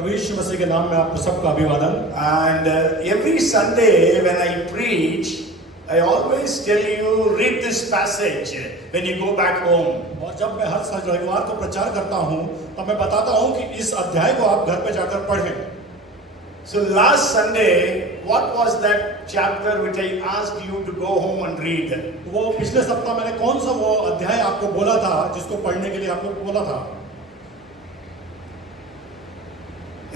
प्रभु यीशु मसीह के नाम में आपको सबका अभिवादन। And every Sunday when I preach, I always tell you read this passage when you go back home. और जब मैं हर रविवार को प्रचार करता हूँ तब मैं बताता हूँ कि इस अध्याय को आप घर पे जाकर पढ़ें। So last Sunday, what was that chapter which I asked you to go home and read? वो पिछले सप्ताह मैंने कौन सा वो अध्याय आपको बोला था जिसको पढ़ने के लिए आपको बोला था?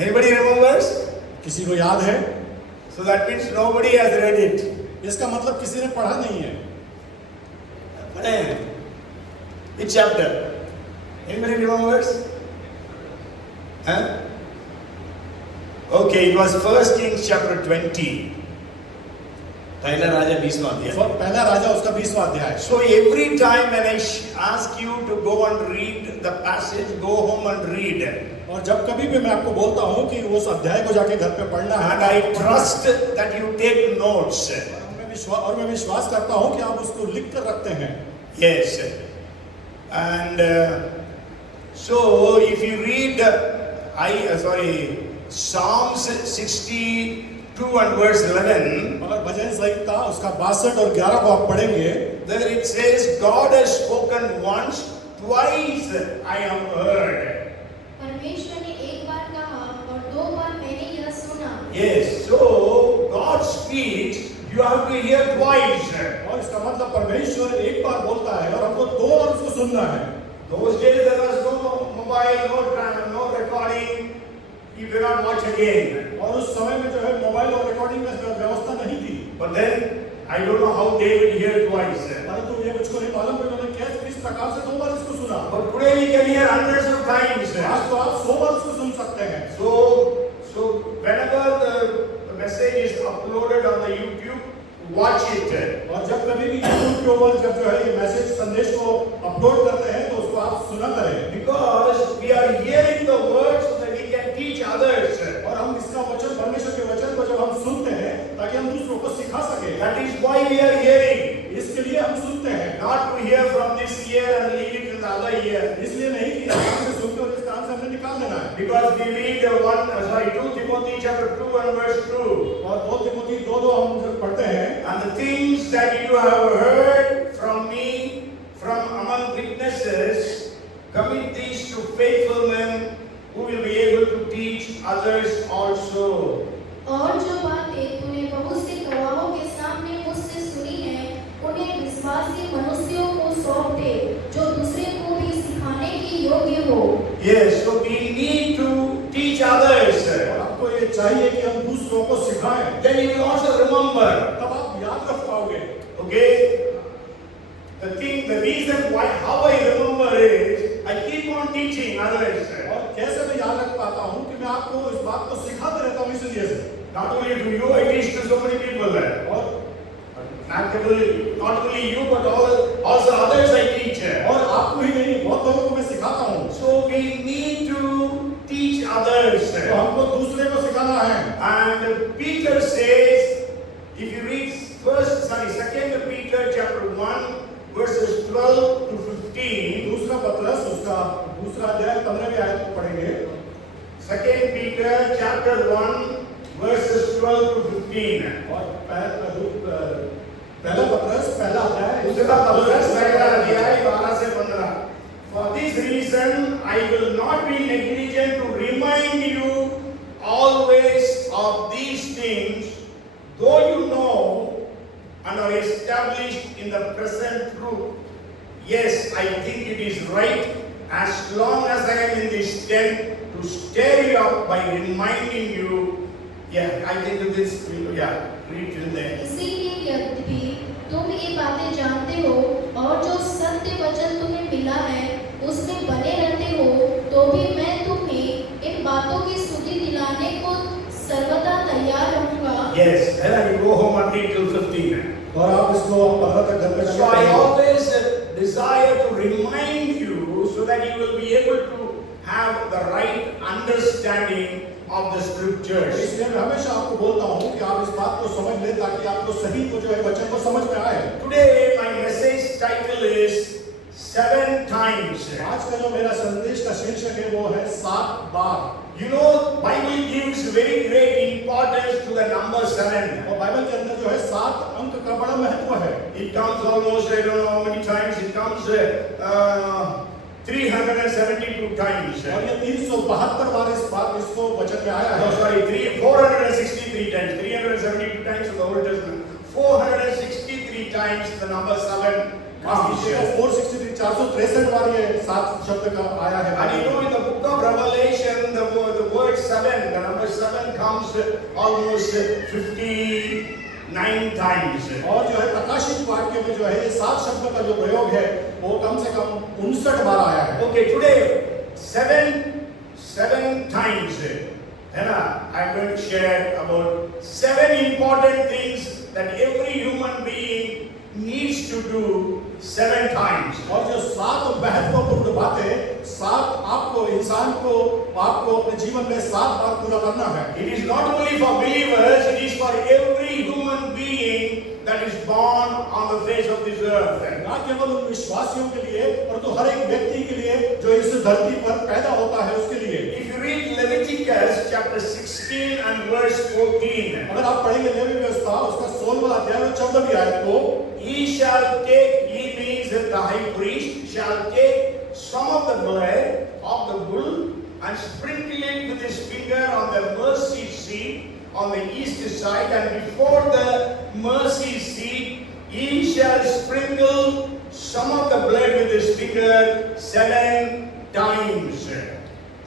Anybody remembers? किसी को याद है? So that means nobody has read it. इसका मतलब किसी ने पढ़ा नहीं है। पढ़े? Which chapter? Anybody remembers? Huh? Okay, it was First Kings chapter 20. पहला राजा 20वां अध्याय। पहला राजा उसका 20वां अध्याय। So every time when I ask you to go and read the passage, go home and read. और जब कभी भी मैं आपको बोलता हूँ कि उस अध्याय को जाके घर पे पढ़ना है, And I trust that you take notes. और मैं विश्वास करता हूँ कि आप उसको लिख कर रखते हैं। Yes. And so if you read Psalms 62 and verse 11, अगर भजन संहिता उसका 62 और 11 को आप पढ़ेंगे, there it says, God has spoken once, twice I have heard. परमेश्वर ने एक बार कहा और दो बार मैंने यह सुना। Yes, so God speaks, you have to hear twice. और इसका मतलब परमेश्वर एक बार बोलता है और हमको दो बार उसको सुनना है। Those days there was no mobile, no recording. You cannot watch again. और उस समय में जो है मोबाइल और रिकॉर्डिंग की व्यवस्था नहीं थी। But then I don't know how David heard twice. परंतु ये मुझको नहीं मालूम कि उन्होंने किस प्रकार से दो बार इसको सुना। But today we can hear hundreds of times. आज तो आप 100 बार उसको सुन सकते हैं। So whenever the message is uploaded on the YouTube, watch it. और जब कभी भी YouTube के ऊपर जब जो है ये मैसेज संदेश को अपलोड करते हैं तो उसको आप सुना करें। Because we are hearing the words so that we can teach others. और हम इसका वचन परमेश्वर के वचन को जब हम सुनते हैं ताकि हम दूसरों को सिखा सके। That is why we are hearing. इसके लिए हम सुनते हैं। Not to hear from this ear and leave it in the other ear. इसलिए नहीं कि कान से सुनते और इस कान से हमने निकाल देना है। Because we read 2 Timothy chapter 2 and verse 2. और 2 तिमोथी 2:2 हम जब पढ़ते हैं, And the things that you have heard from me from among witnesses, commit these to faithful men who will be able to teach others also. और जो बातें तूने बहुत से गवाहों के सामने मुझसे सुनी हैं, उन्हें विश्वासी मनुष्यों को सौंप दे, जो दूसरे को भी सिखाने के योग्य हो। Yes, so we need to teach others. और आपको ये चाहिए कि हम दूसरों को सिखाएं। Then you will also remember. तब आप याद रख पाओगे। Okay? The reason why, how I remember is, I keep on teaching others. और कैसे मैं याद रख पाता हूँ कि मैं आपको इस बात को सिखाते रहता हूँ इसलिए से। Not only to you, I teach to so many people. और Not only you, but also others I teach. और आपको ही नहीं बहुत लोगों को मैं सिखाता हूँ। So we need to teach others. तो हमको दूसरे को सिखाना है। And Peter says, if you read 2 Peter chapter 1, verses 12 to 15. दूसरा पत्रस उसका दूसरा अध्याय 15वें आयत को पढ़ेंगे। 2 Peter chapter 1, verses 12 to 15. और पहला पत्रस पहला अध्याय दूसरा पत्रस पहला अध्याय 12 से 15. For this reason, I will not be negligent to remind you always of these things, though you know and are established in the present truth. Yes, I think it is right, as long as I am in this tent, to stir you up by reminding you. Yeah, I think this, read till there. इसीलिए यद्यपि तुम ये बातें जानते हो और जो सत्य वचन तुम्हें मिला है उसमें बने रहते हो, तो भी मैं तुम्हें इन बातों की स्तुति दिलाने को सर्वदा तैयार रहूंगा। Yes, and I go home and read till 15. और आप इसको 15 तक घर में So I always desire to remind you so that you will be able to have the right understanding of the scriptures. इसलिए मैं हमेशा आपको बोलता हूँ कि आप इस बात को समझ लें ताकि आपको सही को जो है वचन को समझ में आए। Today my message title is 7 times. आज का जो मेरा संदेश का शीर्षक है वो है 7 बार। You know, Bible बाइबल के अंदर जो है 7 अंक का बड़ा महत्व है। It comes almost, I don't know how many times, it comes 372 times. और ये 372 बार इसको वचन में आया No, है। sorry, 463 times. 372 times in the Old Testament. 463 times the number 7 comes. 463 463 बार ये 7 शब्द का आया है। And you know, in the book of Revelation, the word 7, the number 7 comes almost 59 times. और जो है प्रकाशित वाक्य में जो है ये 7 शब्द का जो प्रयोग है वो कम से कम 59 बार आया है। Okay, today, seven times, I'm going to share about 7 important things that every human being needs to do 7 times. और जो 7 महत्वपूर्ण बातें 7 आपको अपने जीवन में 7 बार पूरा करना है। It is not only for believers, it is for every human being that is born on the face of this earth. ना केवल उन विश्वासियों के लिए परंतु हर एक व्यक्ति के लिए जो इस धरती पर पैदा होता है उसके लिए। If you read Leviticus chapter 16 and verse 14, अगर आप पढ़ेंगे लेवी व्यवस्था उसका 16वां अध्याय और 14वीं आयत को, he means that the high priest shall take some of the blood of the bull and sprinkle it with his finger on the mercy seat on the east side, and before the mercy seat he shall sprinkle some of the blood with his finger 7 times.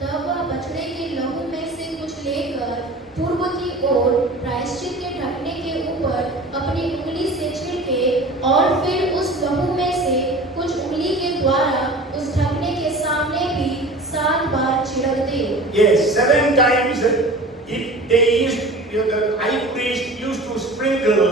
तब वह बछड़े के लहू में से कुछ लेकर पूर्व की ओर प्रायश्चित के ढकने के ऊपर अपनी उंगली से छिड़के और फिर उस लहू में से कुछ उंगली के द्वारा उस ढकने के सामने भी 7 बार छिड़क दे। Yes, 7 times the high priest used to sprinkle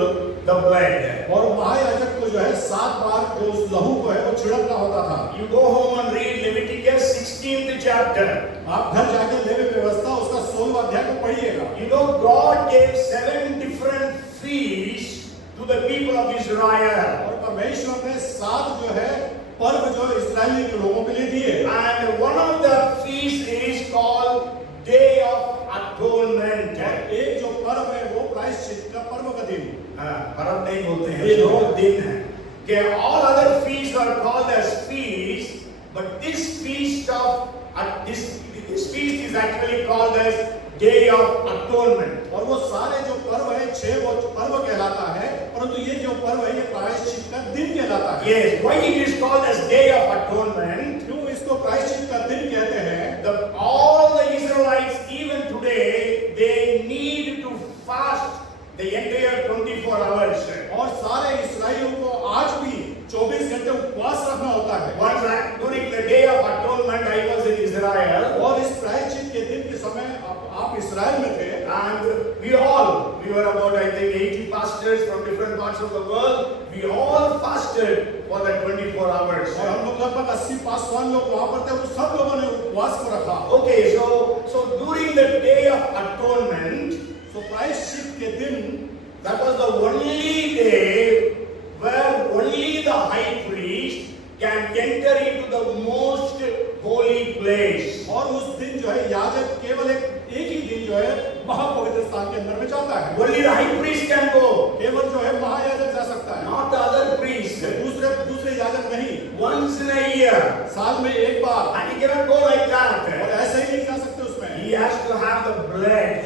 the blood. और महायाजक को जो है 7 बार जो उस लहू को है वो छिड़कना होता था। You go home and read Leviticus 16th chapter. आप घर जाके लेवी व्यवस्था उसका 16वां अध्याय को पढ़िएगा। You know, God gave 7 different feasts to the people of Israel. और परमेश्वर ने 7 जो है पर्व जो इस्राएली के लोगों के लिए दिए। And one of the feasts is called Day of Atonement. और एक जो पर्व है वो प्रायश्चित का पर्व का दिन। पर्व नहीं बोलते हैं, वो दिन है। Okay, all other feasts are called as feasts, but this feast is actually called as Day of Atonement. और वो सारे जो पर्व है 6 वो पर्व कहलाता है, परंतु ये जो पर्व है ये प्रायश्चित का दिन कहलाता है। Yes, why it is called as Day of Atonement? क्यों इसको प्रायश्चित का दिन कहते हैं? All the Israelites even today they need to fast the entire 24 hours. और सारे इस्राएलियों को आज भी 24 घंटे उपवास रखना होता है। Once during the Day of Atonement I was in Israel. और इस प्रायश्चित के दिन के समय आप इस्राएल में थे। And we were about I think 80 pastors from different parts of the world. We all fasted for the 24 hours. और हम लोग लगभग 80 पासवान लोग वहाँ पर थे, वो सब लोगों ने उपवास को रखा। Okay, so during the Day of Atonement, तो प्रायश्चित के दिन that was the only day where only the high priest can enter into the most holy place. और उस दिन जो है याजक केवल एक ही दिन जो है महापवित्र स्थान के अंदर में जाता है। Only the high priest can go. केवल जो है महायाजक जा सकता है, Not the other priests. दूसरे याजक नहीं। Once in a year. साल में एक बार। And he cannot go like that. और ऐसे ही नहीं जा सकते उसमें। He has to have the blood.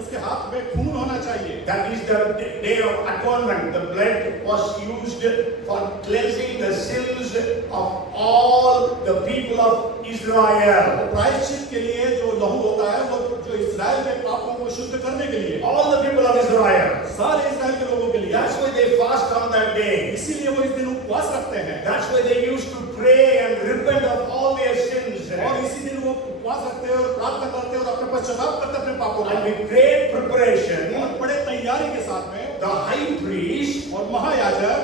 उसके हाथ में खून होना चाहिए। That is the Day of Atonement. The blood was used for cleansing the sins of all the people of Israel. प्रायश्चित के लिए जो लहू होता है वो जो इस्राएल के पापों को शुद्ध करने के लिए, All the people of Israel. सारे इस्राएल के लोगों के लिए। That's why they fast on that day. इसीलिए वो इस दिन उपवास रखते हैं। That's why they used to pray and repent of all their sins. और इसी दिन वो उपवास रखते हैं और प्रार्थना करते हैं और अपने पश्चाताप करते हैं अपने पापों का। And with great preparation, और बड़े तैयारी के साथ में the high priest और महायाजक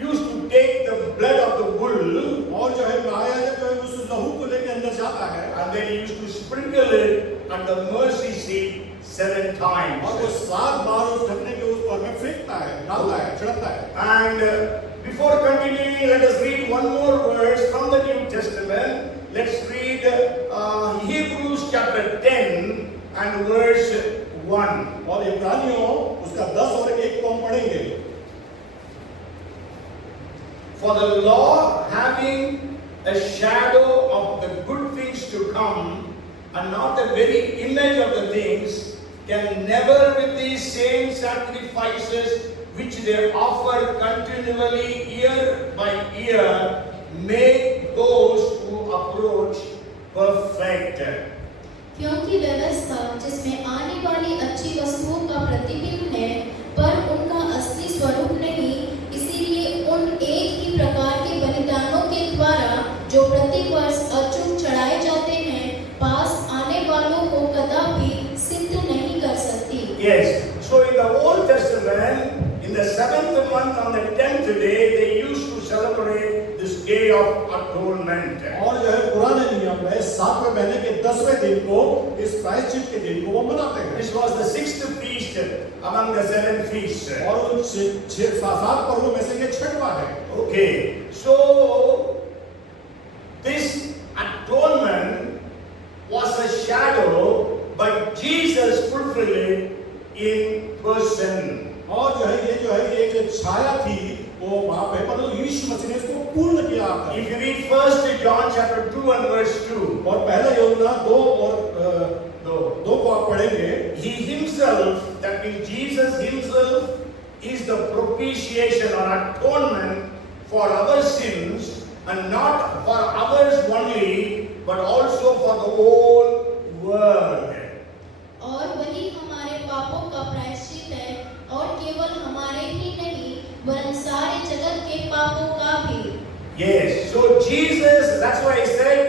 used to take the blood of the bull और जो है महायाजक जो है उस लहू को लेकर अंदर जाता है and then he used to sprinkle it at the mercy seat 7 times. और वो 7 बार उस ढकने के उस पर में फेंकता है, डालता है, छिड़कता है। And before continuing, let us read one more verse from the New Testament. Let's read Hebrews chapter 10 and verse 1. और इब्रानियों उसका 10 और 1 For the law having a shadow of the good things to come and not the very image of the things, can never with these same sacrifices which they offer continually year by year make those who approach perfect. क्योंकि व्यवस्था जिसमें आने वाली अच्छी वस्तुओं का प्रतिबिंब है पर उनका असली स्वरूप नहीं, इसीलिए उन एक ही प्रकार के बलिदानों के द्वारा जो प्रति वर्ष अचूक चढ़ाए जाते हैं पास आने वालों को कदापि सिद्ध नहीं कर सकती। Yes, so in the Old Testament, in the 7th month on the 10th day, they used to celebrate this day of atonement. और जो है पुराने नियम में 7वें महीने के 10वें दिन को इस प्रायश्चित के दिन को वो मनाते हैं। This was the 6th feast among the 7 feasts. और उन 7 पर्वों में से ये 6वां है। Okay, so this atonement was a shadow, but Jesus fulfilled it in person. और जो है ये एक छाया थी वो वहां पे, पर यीशु मसीह ने इसको पूर्ण किया था। If you read 1 John chapter 2 and verse 2, और पहला यूहन्ना 2 और 2 को आप पढ़ेंगे, he himself, that means Jesus himself, is the propitiation or atonement for our sins, and not for ours only, but also for the whole world. और वही हमारे पापों का प्रायश्चित है और केवल हमारे ही नहीं वरन सारे जगत के पापों का भी। Yes, so Jesus, that's why I said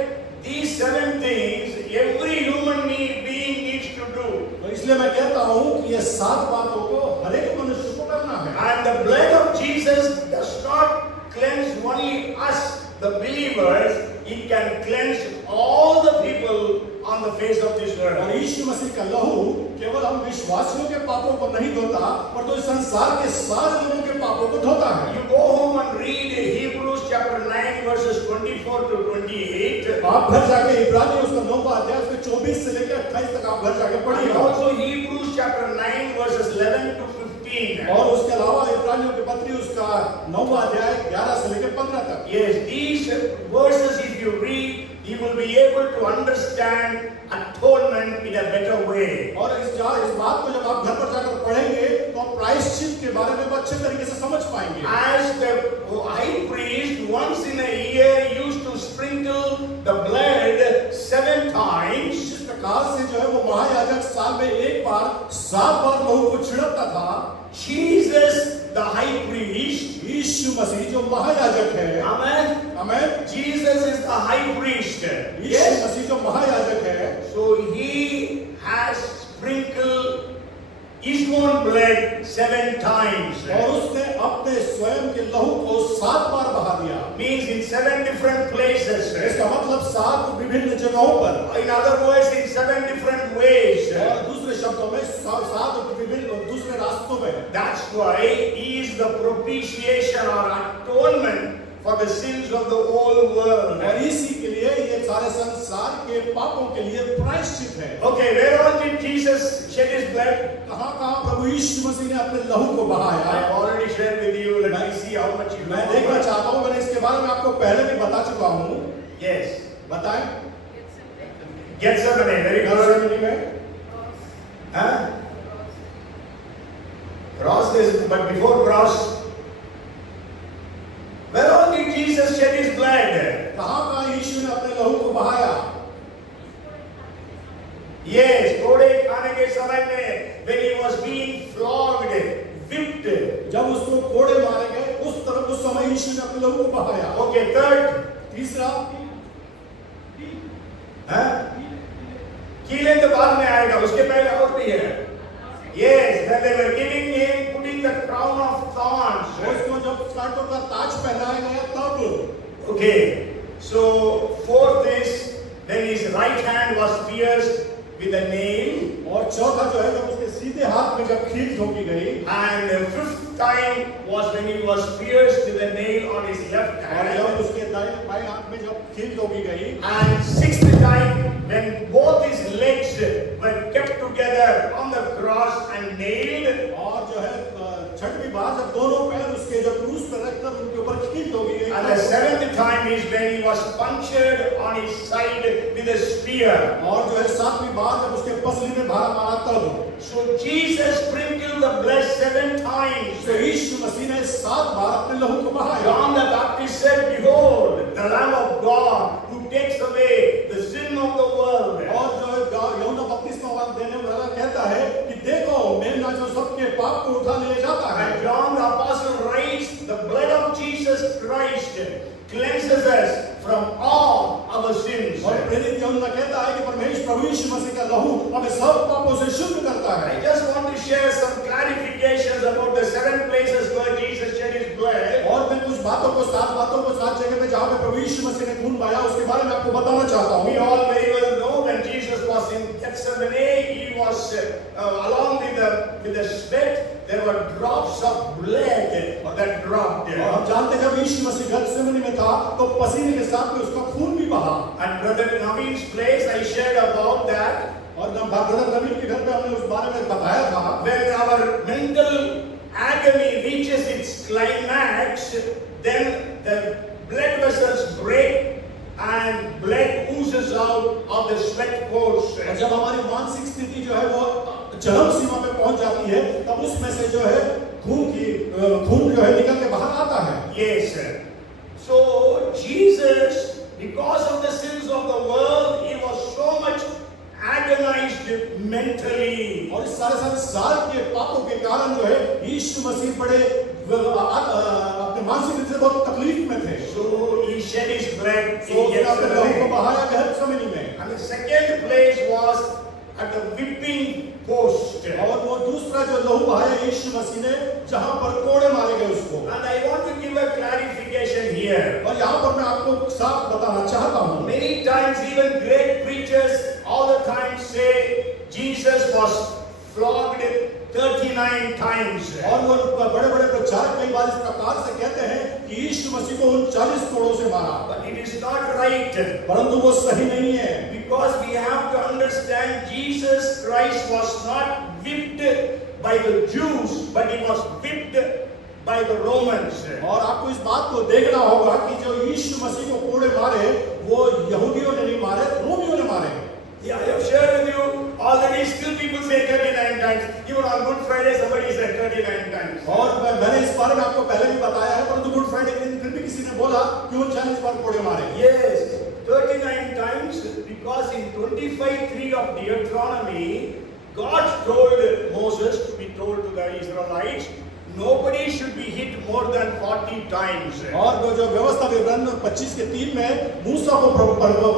these 7 things every human being needs to do. तो इसलिए मैं कहता हूँ कि ये 7 बातों को हर एक मनुष्य को करना है। And the blood of Jesus does not cleanse only us, the believers, it can cleanse all the people on the face of this और earth. यीशु मसीह का लहू केवल हम विश्वासियों के पापों को नहीं धोता, पर तो इस संसार के सारे लोगों के पापों को धोता है। You go home and read Hebrews chapter 9 verses 24 to 28. आप घर जाके इब्रानी उसका 9वां अध्याय उसके 24 से लेकर 28 तक आप घर जाके पढ़िए। And also Hebrews chapter 9 verses 11 to 15. और उसके अलावा इब्रानियों की पत्री उसका 9वां अध्याय 11 से लेकर 15 तक। Yes, these verses if you read, you will be able to understand atonement in a better way. और इस बात को जब आप घर पर जाकर पढ़ेंगे तो आप प्रायश्चित के बारे में अच्छे तरीके से समझ पाएंगे। As the high priest once in a year used to sprinkle the blood 7 times, इस प्रकार से जो है वो महायाजक साल में एक बार 7 बार लहू को छिड़कता था। Jesus the high priest, यीशु मसीह जो महायाजक है, amen, amen, Jesus is the high priest. Yeshu Yes, मसीह जो महायाजक है, so he has sprinkled his own blood 7 times. और उसने अपने स्वयं के लहू को 7 बार बहा दिया। Means in 7 different places. इसका मतलब 7 विभिन्न जगहों पर, In other words, in 7 different ways. और दूसरे शब्दों में 7 विभिन्न दूसरे रास्तों में। That's why he is the propitiation or atonement for the sins of the whole world. और इसी के लिए ये सारे संसार के पापों के लिए प्रायश्चित है। Okay, where all did Jesus shed his blood? कहाँ प्रभु यीशु मसीह ने अपने लहू को I बहाया? have already shared with you. Let me see how much you मैं know. देखना चाहता हूँ, मैंने इसके बारे में आपको पहले भी बता चुका हूँ। Yes. बताएं। Gethsemane, very good. गethसेमनी में, Huh? Cross this, but before cross, where all did Jesus shed his blood? कहाँ यीशु ने अपने लहू को बहाया? Yes, कोड़े खाने के समय में when he was being flogged, whipped. जब उसको कोड़े मारे गए उस समय यीशु ने अपने लहू को बहाया। Okay, third. तीसरा, कीले तो बाद में आएगा, उसके पहले और भी है। Yes, that they were giving him, putting the crown of thorns. उसको जब कांटों का ताज पहनाया गया तब। Okay, so fourth is when his right hand was pierced with a nail. और चौथा जो है जब उसके सीधे हाथ में जब खींच ठोकी गई, And the fifth time was when he was pierced with a nail on his left और hand. जब उसके बाएं हाथ में जब खींच ठोकी गई, And sixth time when both his legs were kept together together on the cross and nailed. और जो है छठवीं बार जब दोनों पैर उसके जो क्रूस पर रखकर उनके ऊपर खींच हो गई, And the seventh time is when he was punctured on his side with a spear. और जो है सातवीं बार जब उसके पसली में भाला मारा तब। So Jesus sprinkled the blood 7 times. तो यीशु मसीह ने 7 बार अपने लहू को बहाया। John the Baptist said, "Behold, the Lamb of God who takes away the sin of the world." और जो है यूहन्ना बपतिस्मा देने वाला कहता है कि देखो मेमना जो सबके पाप को उठा ले जाता है। And John the Apostle writes, "The blood of Jesus Christ cleanses us from all our sins." और प्रेरित यूहन्ना कहता है कि परमेश्वर प्रभु यीशु मसीह का लहू हमें सब पापों से शुद्ध करता है। I just want to share some clarifications about the 7 places where Jesus shed his blood. और मैं कुछ बातों को 7 बातों को 7 जगह में जहाँ पे प्रभु यीशु मसीह ने खून बहाया उसके बारे में आपको बताना चाहता We हूँ। all very well know when Jesus was in Gethsemane, he was along with the sweat. There were drops of blood that dropped. और हम जानते हैं जब यीशु मसीह गethsemane में था तो पसीने के साथ में उसका खून भी बहा। And Brother Naveen's place, I shared about that. और ब्रदर नवीन के घर पे हमने उस बारे में बताया था। When our mental agony reaches its climax, then the blood vessels break and blood oozes out of the sweat pores. और जब हमारी मानसिक स्थिति जो है वो चरम सीमा पे पहुंच जाती है तब उसमें से जो है खून जो है निकल के बाहर आता है। Yes, sir. So Jesus, because of the sins of the world, he was so much agonized mentally. और इस सारे संसार के पापों के कारण जो है यीशु मसीह बड़े अपने मानसिक रूप से बहुत तकलीफ में थे। So he shed his blood तो in उसने अपने लहू को Gethsemane. बहाया गethsemane में। And the second place was at the whipping post. और वो दूसरा जो लहू बहाया यीशु मसीह ने जहां पर कोड़े मारे गए उसको। And I want to give a clarification here. और यहाँ पर मैं आपको साफ बताना चाहता हूँ। Many times even great preachers all the time say Jesus was flogged 39 times. और वो बड़े-बड़े प्रचारक कई बार इस प्रकार से कहते हैं कि यीशु मसीह को 39 कोड़ों से मारा। But it is not right. परंतु वो सही नहीं है। Because we have to understand Jesus Christ was not whipped by the Jews, but he was whipped by the Romans. और आपको इस बात को देखना होगा कि जो यीशु मसीह को कोड़े मारे वो यहूदियों ने नहीं मारे, रोमियों ने मारे। Yeah, I have shared with you already. Still people say 39 times. Even on Good Friday, somebody said 39 times. और मैंने इस बारे में आपको पहले भी बताया है, परंतु गुड फ्राइडे के दिन फिर भी किसी ने बोला कि वो 40 बार कोड़े मारे। Yes, 39 times because in 25:3 of Deuteronomy, God told Moses to be told to the Israelites, nobody should be hit more than 40 times. और वो जो व्यवस्था विवरण 25 के 3 में मूसा को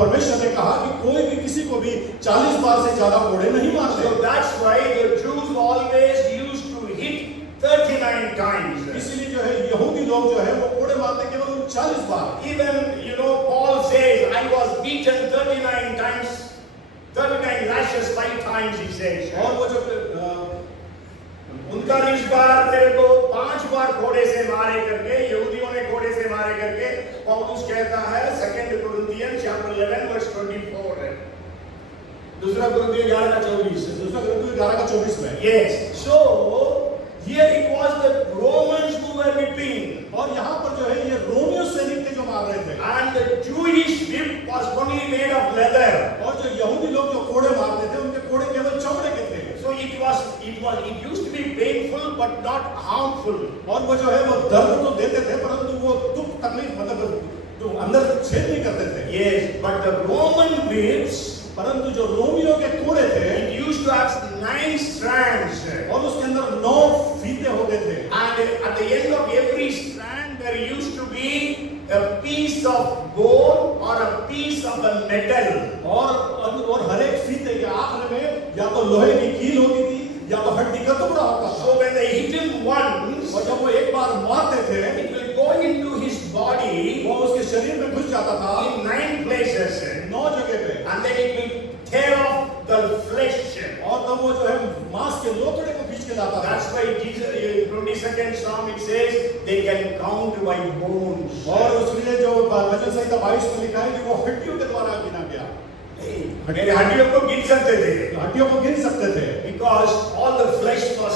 परमेश्वर ने कहा कि कोई भी किसी को भी 40 बार से ज्यादा कोड़े नहीं मारते। So that's why the Jews always used to hit 39 times. इसीलिए जो है यहूदी लोग जो है वो कोड़े मारते केवल 40 बार। Even Paul says, I was beaten 39 times, 39 lashes 5 times, he says. और वो जो उनका इस बार तेरे को 5 बार घोड़े से मारे करके, यहूदियों ने घोड़े से मारे करके पौलुस कहता है 2 Corinthians chapter 11 verse 24. दूसरा कुरिन्थियों 11 का 24 में। Yes. So here it was the Romans who were whipping. और यहाँ पर जो है ये रोमियो सैनिक थे जो मार रहे थे। And the Jewish whip was only made of leather. और जो यहूदी लोग जो कोड़े मारते थे उनके कोड़े केवल चमड़े के थे। So it used to be painful but not harmful. और वो जो है वो दर्द तो देते थे परंतु वो दुख तकलीफ मतलब जो अंदर छेद नहीं करते थे। Yes, but the Roman whips, परंतु जो रोमियो के कोड़े थे it used to have 9 strands. और उसके अंदर 9 फीते होते थे। And at the end of every strand there used to be a piece of gold or a piece of a metal. और हर एक फीते के आखिर में या तो लोहे की कील होती थी या तो हड्डी का टुकड़ा होता था। So when they hit him once, और जब वो एक बार मारते थे it will go into his body वो उसके शरीर में घुस जाता था in 9 places. 9 जगह पे। And then it will tear off the flesh. और तब वो जो है मांस के लोथड़े को खींच के लाता था। That's why Jesus, in 22nd Psalm it says they can count by bones. और उसमें जो भजन संहिता 22 में लिखा है कि वो हड्डियों के द्वारा गिना गया। मेरे हड्डियों को गिन सकते थे हड्डियों को गिन सकते थे। because all the flesh was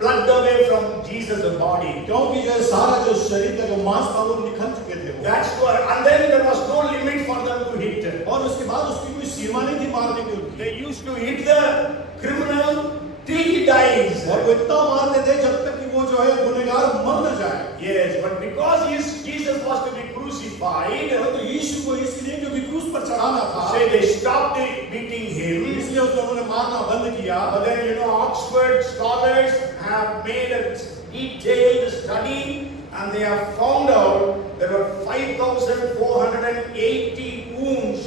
plucked away from Jesus' body. क्योंकि जो सारा जो शरीर का जो मांस था वो निकल चुके थे वो। That's why, and then there was no limit for them to hit. और उसके बाद उसकी कोई सीमा नहीं थी मारने की उनकी। They used to hit the criminal till he dies. और वो इतना मारते थे जब तक कि वो जो है गुनहगार मर न जाए। Yes, but because Jesus was to be crucified, तो यीशु को इसलिए क्योंकि क्रूस पर चढ़ाना था, so they stopped beating him. इसलिए उस लोगों ने मारना बंद किया। But then Oxford scholars have made a detailed study, and they have found out there were 5,480 wounds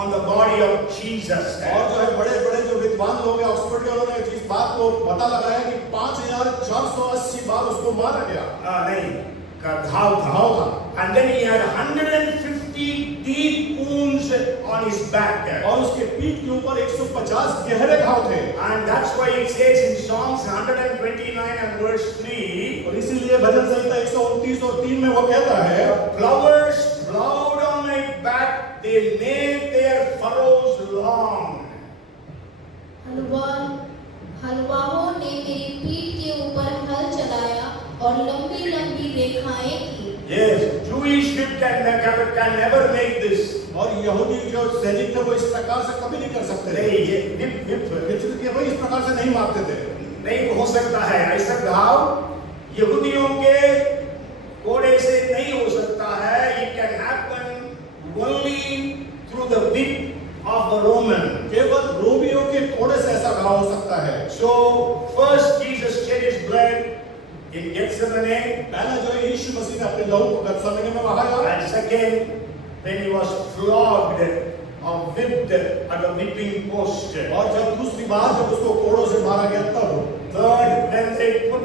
on the body of Jesus. और जो है बड़े-बड़े जो विद्वान लोग हैं ऑक्सफोर्ड के, उन्होंने इस बात को पता लगाया कि 5,480 बार उसको मारा गया। नहीं, घाव था। And then he had 150 deep wounds on his back. और उसके पीठ के ऊपर 150 गहरे घाव थे। And that's why it says in Psalms 129 and verse 3. और इसीलिए भजन संहिता 129 और 3 में वो कहता है, Flowers plowed on my back, they made their furrows long. हलवाओं ने मेरी पीठ के ऊपर हल चलाया और लंबी लंबी रेखाएं की। Yes, Jewish whip can never make this. और यहूदी जो सैनिक थे वो इस प्रकार से कभी नहीं कर सकते थे। नहीं, ये whip कि वो इस प्रकार से नहीं मारते थे। नहीं हो सकता है ऐसा घाव यहूदियों के कोड़े से नहीं हो सकता है। It can happen only through the whip of the Roman. केवल रोमियों के कोड़े से ऐसा घाव हो सकता है। So first Jesus shed his blood in Gethsemane. पहला जो है यीशु मसीह ने अपने लहू को गतसमने में बहाया। And second, when he was flogged or whipped at the whipping post. और जब दूसरी बार जब उसको कोड़ों से मारा गया तब। Third, when they put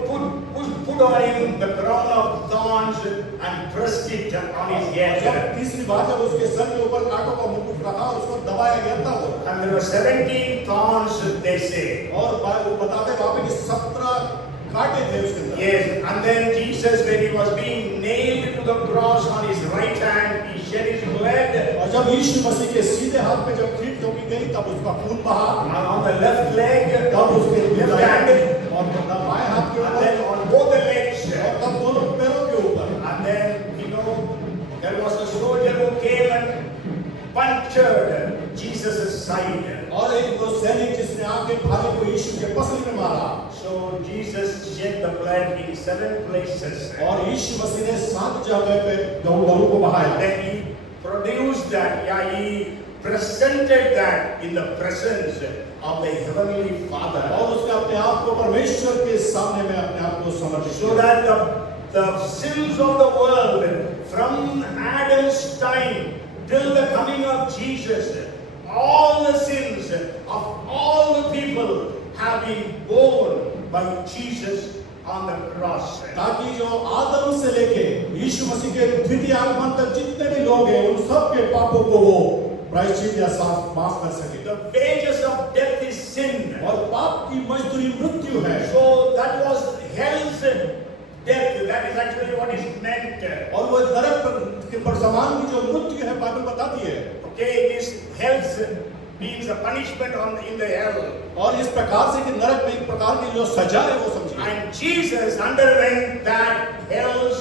on him the crown of thorns and pressed it on his head. जब तीसरी बार जब उसके सर के ऊपर कांटों का मुकुट रखा उसको दबाया गया तब। And there were 17 thorns, they say. और वो बताते वहाँ पे कि 17 कांटे थे उसके अंदर। Yes, and then Jesus, when he was being nailed to the cross on his right hand, he shed his blood. और जब यीशु मसीह के सीधे हाथ पे जब कील ठोकी गई तब उसका खून बहा। And on the left leg, तब उसके left hand, और बाएं हाथ के and ऊपर then on both the legs. और तब दोनों पैरों के ऊपर। And then, there was a soldier who came and punctured Jesus' side. और एक वो सैनिक जिसने आके भाले को यीशु के पसली में मारा। So Jesus shed the blood in 7 places. और यीशु मसीह ने 7 जगह पे लहू को बहाया। Then he produced that, he presented that in the presence of the heavenly Father. और उसने अपने आप को परमेश्वर के सामने में अपने आप को समर्पित So किया। that the sins of the world from Adam's time till the coming of Jesus, all the sins of all the people have been borne by Jesus on the cross. ताकि जो आदम से लेके यीशु मसीह के द्वितीय आगमन तक जितने भी लोग हैं उन सब के पापों को वो प्रायश्चित या माफ कर सके। The wages of death is sin. और पाप की मजदूरी मृत्यु है। So that was hell's death. That is actually what is meant. और वो नरक पर समान की जो मृत्यु है बाइबल बताती है। Okay, this hell's means a punishment in the hell. और इस प्रकार से कि नरक में एक प्रकार की जो सजा है वो समझिए। And Jesus underwent that hell's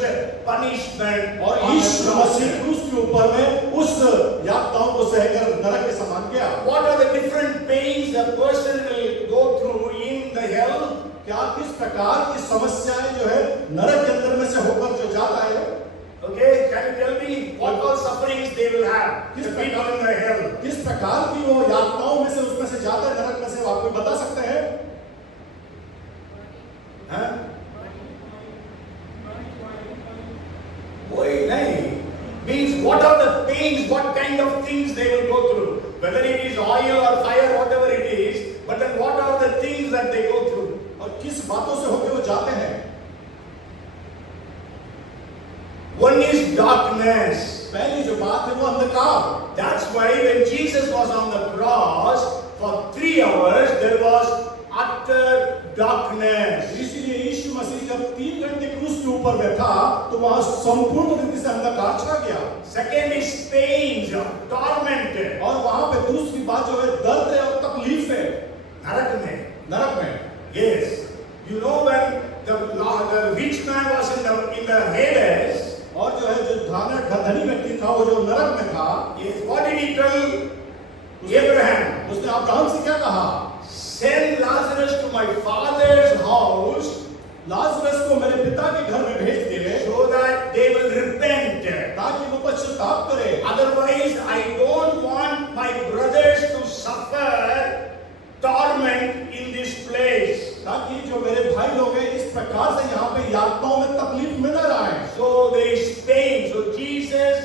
punishment. और यीशु मसीह क्रूस के ऊपर में उस यातनाओं को सहकर नरक के समान गया। What are the different pains a person will go through in the hell? क्या किस प्रकार की समस्याएं जो है नरक के अंदर में से होकर जो जाता है? Okay, can you tell me what all sufferings they will have? The people in the hell. किस प्रकार की वो यातनाओं में से उसमें से जाता है नरक में से आप कोई बता सकते हैं? हाँ? कोई नहीं. Means what are the pains? What kind of things they will go through? Whether it is oil or fire, whatever it is. But then what are the things that they go through? और किस बातों से होकर वो जाते हैं? One is darkness. पहली जो बात है वो अंधकार। That's why when Jesus was on the cross for 3 hours, there was utter darkness. इसीलिए यीशु मसीह जब 3 घंटे क्रूस के ऊपर बैठा तो वहां संपूर्ण रीति से अंधकार छा गया। Second is pains, torment. और वहां पे दूसरी बात जो है दर्द है और तकलीफ है। नरक में. नरक में. Yes. You know when the rich man was in the Hades. और जो है जो धनी व्यक्ति था वो जो नरक में था. Yes. What did he tell Abraham? उसने अब्राहम से क्या कहा? Send Lazarus to my father's house. Lazarus को मेरे पिता के घर में भेज दे, so that they will repent. ताकि वो पश्चाताप करे. Otherwise, I don't want my brothers to suffer torment in this place. ताकि जो मेरे भाई लोग हैं इस प्रकार से यहाँ पे यातनाओं में तकलीफ में न रहें. So there is pain. So Jesus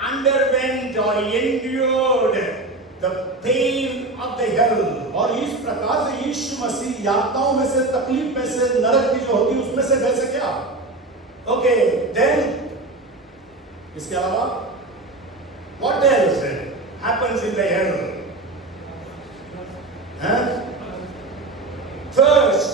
underwent or endured the pain of the hell. और इस प्रकार से यीशु मसीह यातनाओं में से, तकलीफ में से, नरक की जो होती है उसमें से बच गया. Okay, then इसके अलावा what else happens in the hell? Huh? Thirst.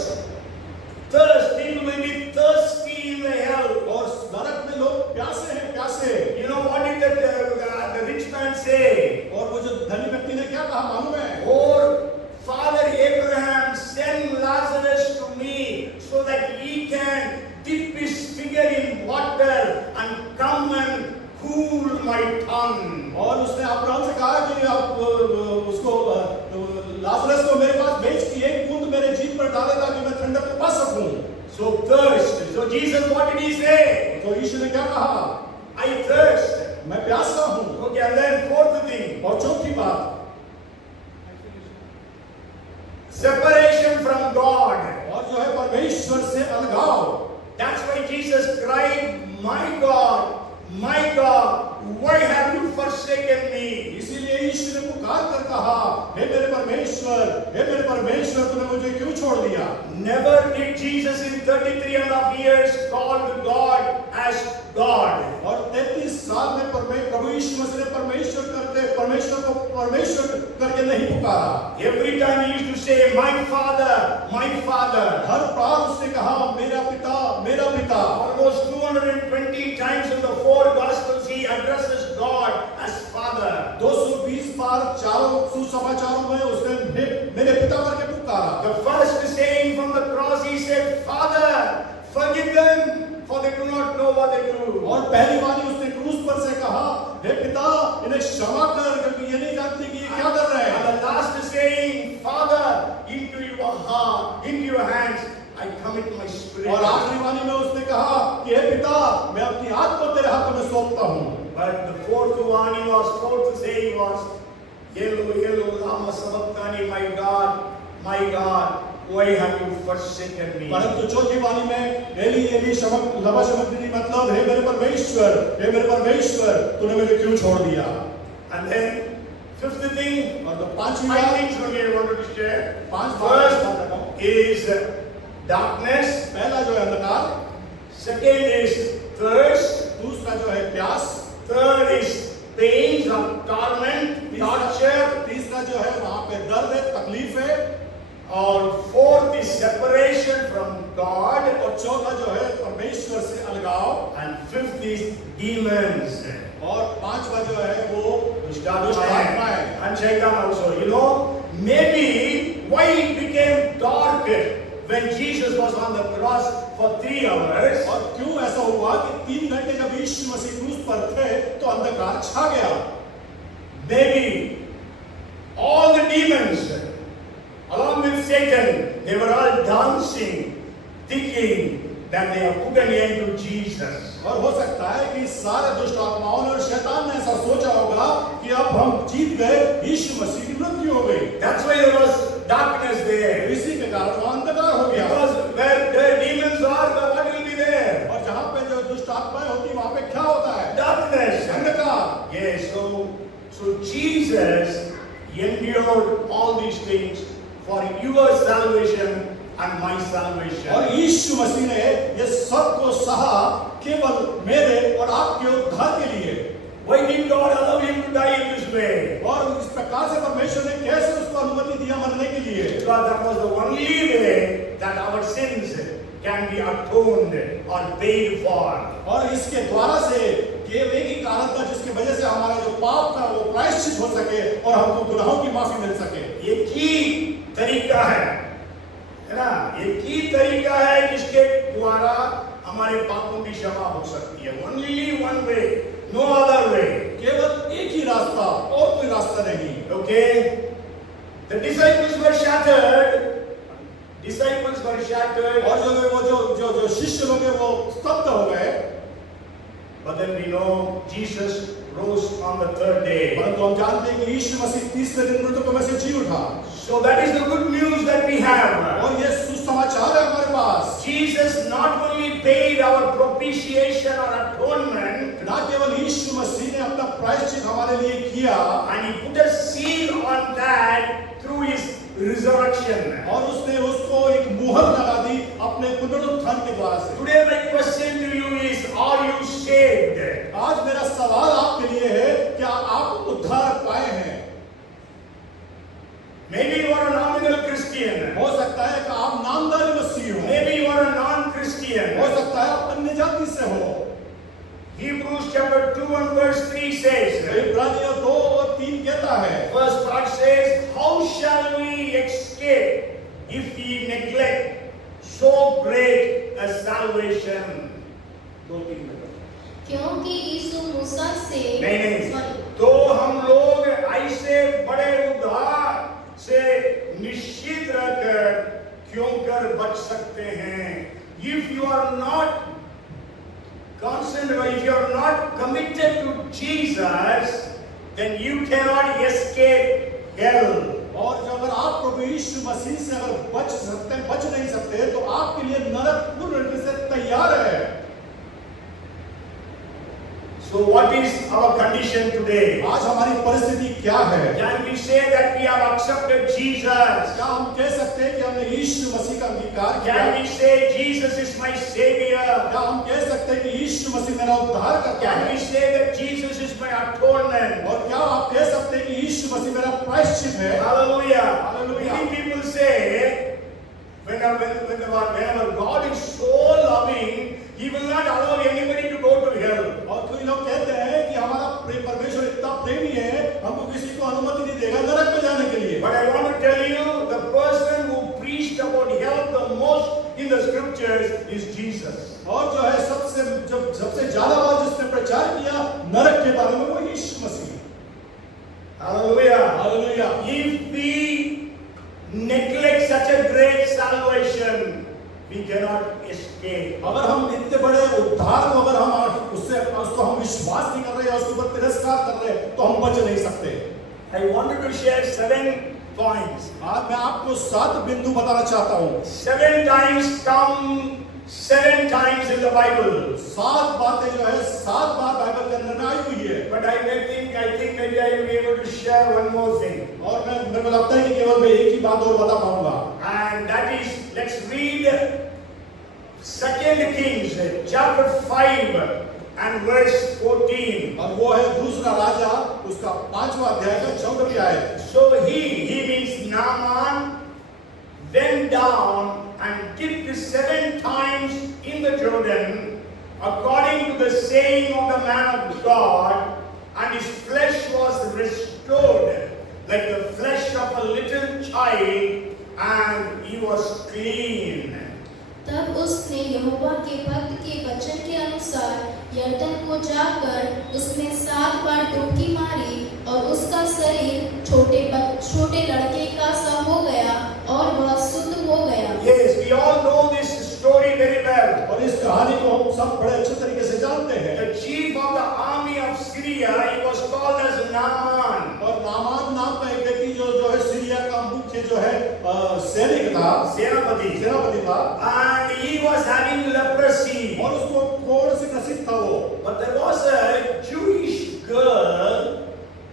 People will be thirsty in the hell. और नरक में लोग प्यासे हैं, प्यासे. You know what did the rich man say? और वो जो धनी व्यक्ति ने क्या कहा मालूम है? Oh, Father Abraham, send Lazarus to me so that he can dip his finger in water and come and cool my tongue. और उसने अब्राहम से कहा कि आप उसको लाजरस को मेरे पास भेज कि एक बूंद मेरे जीभ पर डाले ताकि मैं ठंडक को पा सकूं. So thirst. So Jesus, what did he say? तो यीशु ने क्या कहा? I thirst. मैं प्यासा हूं. Okay, and then fourth thing. और चौथी बात, Separation from God. और जो है परमेश्वर से अलगाव. That's why Jesus cried, my God, why have you forsaken me? इसीलिए यीशु ने पुकार कर कहा, हे मेरे परमेश्वर, तूने मुझे क्यों छोड़ दिया? Never did Jesus in 33.5 years called God as God. और 33 साल में प्रभु यीशु मसीह ने परमेश्वर को परमेश्वर करके नहीं पुकारा. Every time he used to say, my Father, my Father. हर बार उसने कहा, मेरा पिता, मेरा पिता. Almost 220 times in the 4 Gospels he addresses God as Father. 220 बार चारों सुसमाचारों में उसने मेरे पिता करके पुकारा. The first saying from the cross he said, Father, forgive them, for they do not know what they do. और पहली बार उसने क्रूस पर से कहा, हे पिता, इन्हें क्षमा कर क्योंकि ये नहीं जानते कि ये क्या कर रहे हैं. And the last saying, Father, into your heart, into your hands, I commit my spirit. और आखिरी वाणी में उसने कहा कि हे पिता, मैं अपनी आत्मा तेरे हाथों में सौंपता हूँ. But the fourth saying was, Elo, lama sabachthani, my God, why have you forsaken me? परंतु चौथी वाणी में एली लबा शमक्ति मतलब हे मेरे परमेश्वर, तूने मुझे क्यों छोड़ दिया? And then fifth thing, और तो पांचवी five बात, things only I wanted to share. पांच First बात is darkness. पहला जो है अंधकार, Second is thirst. दूसरा जो है प्यास, Third is pains or torment, torture. तीसरा जो है वहां पे दर्द है, तकलीफ है, और fourth is separation from God. और चौथा जो है परमेश्वर से अलगाव, And fifth is demons. और पांचवा जो है वो दुष्ट आत्माएं. आत्माएं. And Shaitan also. You know, maybe why it became dark when Jesus was on the cross for 3 hours. और क्यों ऐसा हुआ कि 3 घंटे जब यीशु मसीह क्रूस पर थे तो अंधकार छा गया. Maybe all the demons along with Satan, they were all dancing, thinking that they have put an end to Jesus. और हो सकता है कि सारे दुष्ट आत्माओं ने और शैतान ने ऐसा सोचा होगा कि अब हम जीत गए, यीशु मसीह की मृत्यु हो गई. That's why there was darkness there. इसी के कारण वहाँ अंधकार हो गया. Because where the demons are, what will be there? और जहाँ पे जो दुष्ट आत्माएं होती वहाँ पे क्या होता है? Darkness. अंधकार. Yes, so Jesus endured all these things for your salvation and my salvation. और यीशु मसीह ने ये सब को सहा केवल मेरे और आपके उद्धार के लिए. Why did God allow him to die in this way? और इस प्रकार से परमेश्वर ने कैसे उसको अनुमति दिया मरने के लिए? Because that was the only way that our sins can be atoned or paid for. और इसके द्वारा से केवल एक ही कारण था जिसकी वजह से हमारा जो पाप था वो प्रायश्चित हो सके और हमको गुनाहों की माफी मिल सके. एक ही तरीका है ना? एक ही तरीका है जिसके द्वारा हमारे पापों की क्षमा हो सकती है. Only one way, no other way. केवल एक ही रास्ता, और कोई रास्ता नहीं. Okay? The disciples were shattered. Disciples were shattered. और जो शिष्य लोग हैं वो स्तब्ध हो गए. But then we know Jesus rose on the third day. परंतु हम जानते हैं कि यीशु मसीह तीसरे दिन मृतकों में से जी उठा. So that is the good news that we have. और ये सुसमाचार है हमारे पास. Jesus not only paid our propitiation or atonement, ना केवल यीशु मसीह ने अपना प्रायश्चित हमारे लिए किया, and he put a seal on that through his resurrection. और उसने उसको एक मुहर लगा दी अपने पुनरुत्थान के द्वारा से. Today my question to you is, are you saved? आज मेरा सवाल आपके लिए है, क्या आप उद्धार पाए हैं? Maybe you are a nominal Christian. हो सकता है कि आप नामधारी मसीही हो. Maybe you are a non-Christian. हो सकता है आप अन्य जाति से हो. Hebrews chapter 2 and verse 3 says, इब्रानियों 2 और 3 कहता है, first part says, how shall we escape if we neglect so great a salvation? 2-3 क्योंकि यीशु मूसा से नहीं तो हम लोग ऐसे बड़े उद्धार से निश्चित रहकर क्यों कर बच सकते हैं? If you are not concentrated, if you are not committed to Jesus, then you cannot escape hell. और अगर आप प्रभु यीशु मसीह से अगर बच नहीं सकते, तो आपके लिए नरक पूर्ण रूप से तैयार है. So what is our condition today? आज हमारी परिस्थिति क्या है? Can we say that we have accepted Jesus? क्या हम कह सकते हैं कि हमने यीशु मसीह का अंगीकार किया? Can we say Jesus is my savior? क्या हम कह सकते हैं कि यीशु मसीह मेरा उद्धार करता Can है? we say that Jesus is my atonement? और क्या आप कह सकते हैं कि यीशु मसीह मेरा प्रायश्चित है? Hallelujah. Hallelujah. Many people say, whenever God is so loving, He will not allow anybody to go to hell. और कोई लोग कहते हैं कि हमारा परमेश्वर इतना प्रेमी है, हमको किसी को अनुमति नहीं देगा नरक में जाने के लिए. But I want to tell you, the person who preached about hell the most in the scriptures is Jesus. और जो है सबसे ज्यादा बार जिसने प्रचार किया नरक के बारे में, वो यीशु मसीह. Hallelujah. Hallelujah. If we neglect such a great salvation, we cannot escape. अगर हम इतने बड़े उद्धार को अगर हम उसको हम विश्वास नहीं कर रहे या उसके ऊपर तिरस्कार कर रहे, तो हम बच नहीं सकते. I wanted to share 7 points. आज मैं आपको 7 बिंदु बताना चाहता हूँ. 7 times come 7 times in the Bible. 7 बातें जो है 7 बार बाइबल के अंदर में आई हुई है. But I think maybe I will be able to share one more thing. और मेरे को लगता है कि केवल मैं एक ही बात और बता पाऊंगा. And that is, let's read 2 Kings chapter 5 and verse 14. और वो है दूसरा राजा उसका 5वां अध्याय का 14वीं आयत. So he means Naaman, went down and dipped 7 times in the Jordan, according to the saying of the man of God, and his flesh was restored like the flesh of a little child, and he was clean. तब उसने यहोवा के भक्त के वचन के अनुसार यरदन को जाकर उसमें 7 बार डुबकी मारी और उसका शरीर छोटे लड़के का सा हो गया और वह शुद्ध हो गया. Yes, we all know this story very well. और इस कहानी को हम सब बड़े अच्छे तरीके से जानते हैं. The chief of the army of Syria, he was called as Naaman. और नामान नाम का एक व्यक्ति जो है सीरिया का मुख्य जो है सैनिक था, सेनापति था. And he was having leprosy. और उसको कोढ़ से ग्रसित था वो. But there was a Jewish girl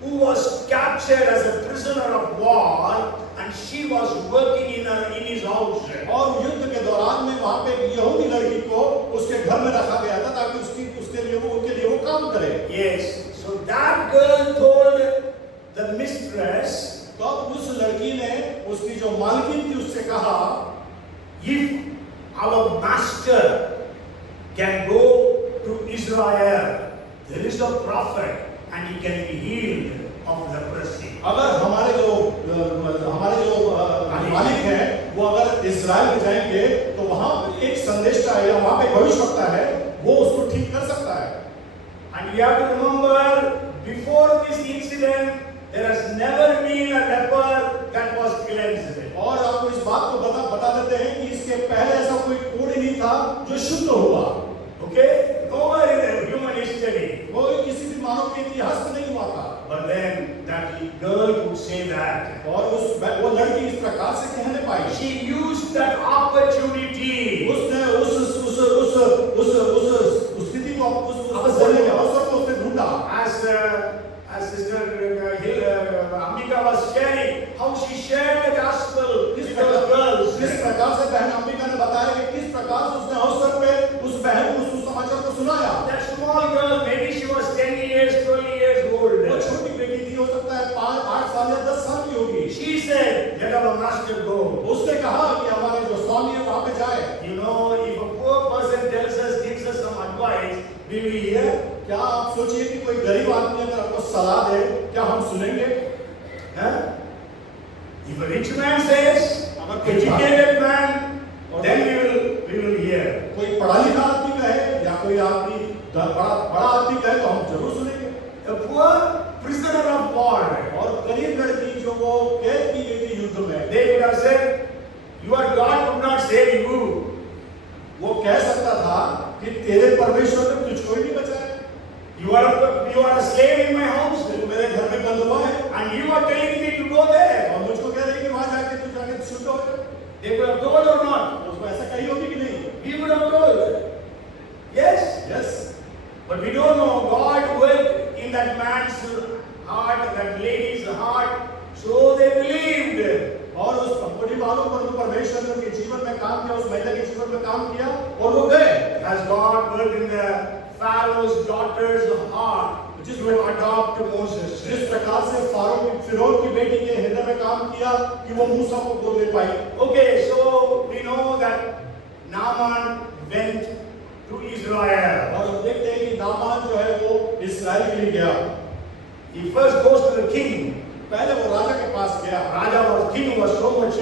who was captured as a prisoner of war, and she was working in his house. और युद्ध के दौरान में वहाँ पे एक यहूदी लड़की को उसके घर में रखा गया था ताकि उनके लिए वो काम करे. Yes. So that girl told the mistress. तो उस लड़की ने उसकी जो मालकिन थी उससे कहा, if our master can go to Israel, there is a prophet and he can be healed of leprosy. अगर हमारे जो मालिक है, वो अगर इस्राएल में जाएंगे तो वहां एक संदेशा है या वहां पे भविष्यवक्ता है, वो उसको ठीक कर सकता है। And you have to remember, before this incident, there has never been a leper that was cleansed. और आपको इस बात को बता देते हैं कि इसके पहले ऐसा कोई कोड ही नहीं था जो शुद्ध हुआ। Okay? Nowhere in the human history. वो किसी भी मानव के इतिहास में नहीं हुआ था। But then that girl could say that. और वो लड़की इस प्रकार से कहने पाई। She used that opportunity. उसने उस स्थिति को अवसर को उसने ढूंढा। As Sister Ambika was sharing, how she shared the gospel with those girls. किस प्रकार से बहन अंबिका ने बताया कि किस प्रकार से उसने अवसर पे उस बहन को सुसमाचार को सुनाया। That small girl, maybe she was 10 years, 12 years old. वो छोटी बेटी थी, हो सकता है 5, 8 साल या 10 साल की होगी। She said, "Let our master go." उसने कहा कि हमारे जो स्वामी है वहां पे जाए। You know, if a poor person tells us, gives us some advice, will we hear? क्या आप सोचिए कि कोई गरीब आदमी अगर आपको सलाह दे, क्या हम सुनेंगे? Huh? If a rich man says, educated man, then we will hear. कोई पढ़ा लिखा आदमी कहे या कोई आदमी बड़ा आदमी कहे तो हम जरूर सुनेंगे। A poor prisoner of war, और गरीब लड़की जो वो कैद की गई थी युद्ध में, they would have said, "Your God would not save you." वो कह सकता था कि तेरे परमेश्वर ने तुझको ही नहीं बचाया। You are a slave in my house, तू मेरे घर में बंद हुआ है and you are telling me to go there. और मुझको कह रही कि वहां जाके तू जाके शुद्ध हो जा। They would have told or not? उसको ऐसा कही होगी कि नहीं? We would have told. Yes. Yes. But we don't know. God worked in that man's heart, that lady's heart, so they believed. और उस हमको नहीं मालूम, परंतु परमेश्वर ने उनके जीवन में काम किया, उस महिला के जीवन में काम किया और वो गए। As God worked in the Pharaoh's daughter's heart, which is to adopt Moses. जिस प्रकार से फिरौन की बेटी के हृदय में काम किया कि वो मूसा को गोद ले पाई। Okay, so we know that Naaman went to Israel. और हम देखते हैं कि नामान जो है वो इस्राएल के लिए गया। He first goes to the king. पहले वो राजा के पास गया। King was so much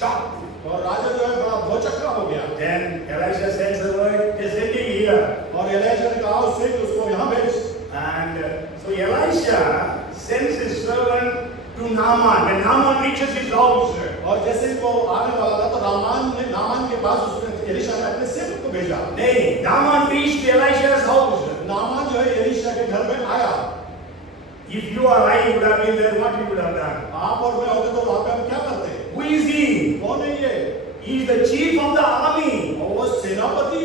shocked. और राजा जो है बड़ा भौचक्का हो गया। Then Elisha sends the word, "Is sending here." और एलीशा ने कहा उससे कि उसको यहाँ भेज। And so Elisha sends his servant to Naaman. When Naaman reaches his house, और जैसे ही वो आने वाला था तो नामान के पास उसने एलीशा ने अपने सेवक को भेजा। नहीं, Naaman reached Elisha's house. Naaman जो है एलीशा के घर में आया। If you or I would have been there, what we would have done? आप और मैं होते तो वहां पे हम क्या करते? Who is he? कौन है ये? He is the chief of the army. और वो सेनापति,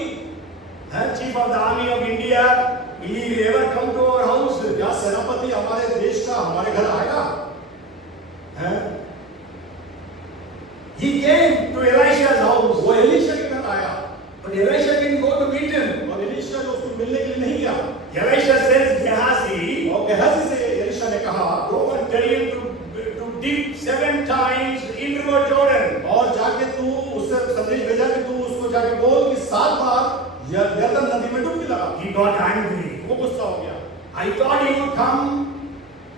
Chief of the army of India. Will he ever come to our house? क्या सेनापति हमारे देश का हमारे घर आएगा? He came to Elisha's house. वो एलीशा के घर आया। But Elisha didn't go to meet him. और एलीशा जो उसको मिलने के लिए नहीं गया। Elisha sends Gehazi. और गेहाजी से एलीशा ने कहा, Go and tell him to dip 7 times in River Jordan. और जाके तू उससे संदेश भेजा कि तू उसको जाके बोल कि 7 बार यरदन नदी में डुबकी लगा। He got angry. वो गुस्सा हो गया। I thought he would come.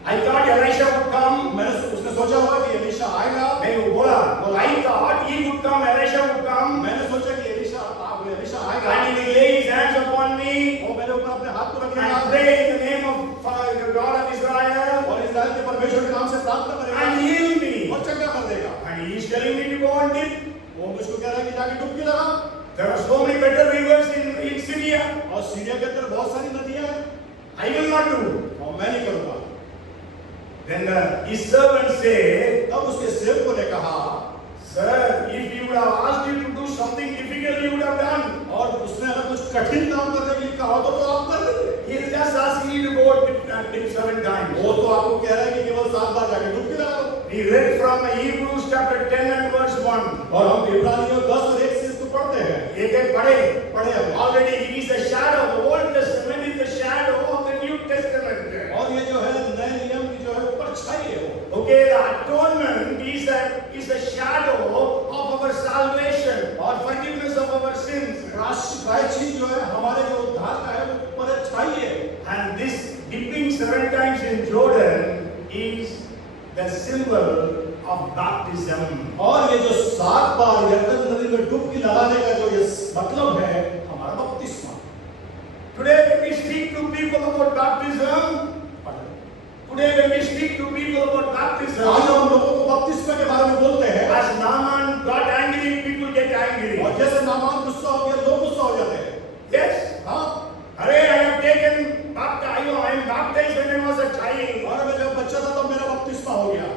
I thought Elisha would come. उसने सोचा होगा कि एलीशा आएगा। नहीं, वो बोला, I thought he would come, Elisha would come. मैंने सोचा कि एलीशा आएगा। And he will lay his hands upon me. वो मेरे ऊपर अपने हाथ को रखेगा। And pray in the name of the God of Israel. और इस्राएल के परमेश्वर के नाम से प्रार्थना करेगा। And heal me. और चंगा कर देगा। And he is telling me to go and dip. वो मुझको कह रहा है कि जाके डुबकी लगा। There are so many better rivers in Syria. और सीरिया के अंदर बहुत सारी नदियां हैं। I will not do. और मैं नहीं करूंगा। Then his servant said, तब उसके सेवकों ने कहा, Sir, if you would have asked him to do something difficult, you would have done. और उसने अगर कुछ कठिन काम करने के लिए कहा तो आप कर देते। He is just asking you to go and dip 7 times. वो तो आपको कह रहा है कि केवल 7 बार जाके डुबकी लगाओ। We read from Hebrews chapter 10 and verse 1. और हम इब्रानियों 10 और 1 से इसको पढ़ते हैं। एक पढ़े हम। Already it is a shadow. The Old Testament is the shadow of the New Testament. और ये जो है नए नियम की जो है परछाई है वो। Okay, the atonement is a shadow of our salvation or forgiveness of our sins. प्रायश्चित जो है हमारे जो उद्धार का है वो परछाई है। And this dipping 7 times in Jordan is the symbol of baptism. और ये जो 7 बार यरदन नदी में डुबकी लगाने का जो ये मतलब है हमारा बपतिस्मा। Today when we speak to people about baptism, today when we speak to people about आज baptism, हम लोगों को बपतिस्मा के बारे में बोलते हैं, as Naaman got angry, people get angry. और जैसे नामान गुस्सा हो गया लोग गुस्सा हो जाते हैं। Yes. हाँ, Arey, I am baptized when I was a child. और मैं जब बच्चा था तब मेरा बपतिस्मा हो गया।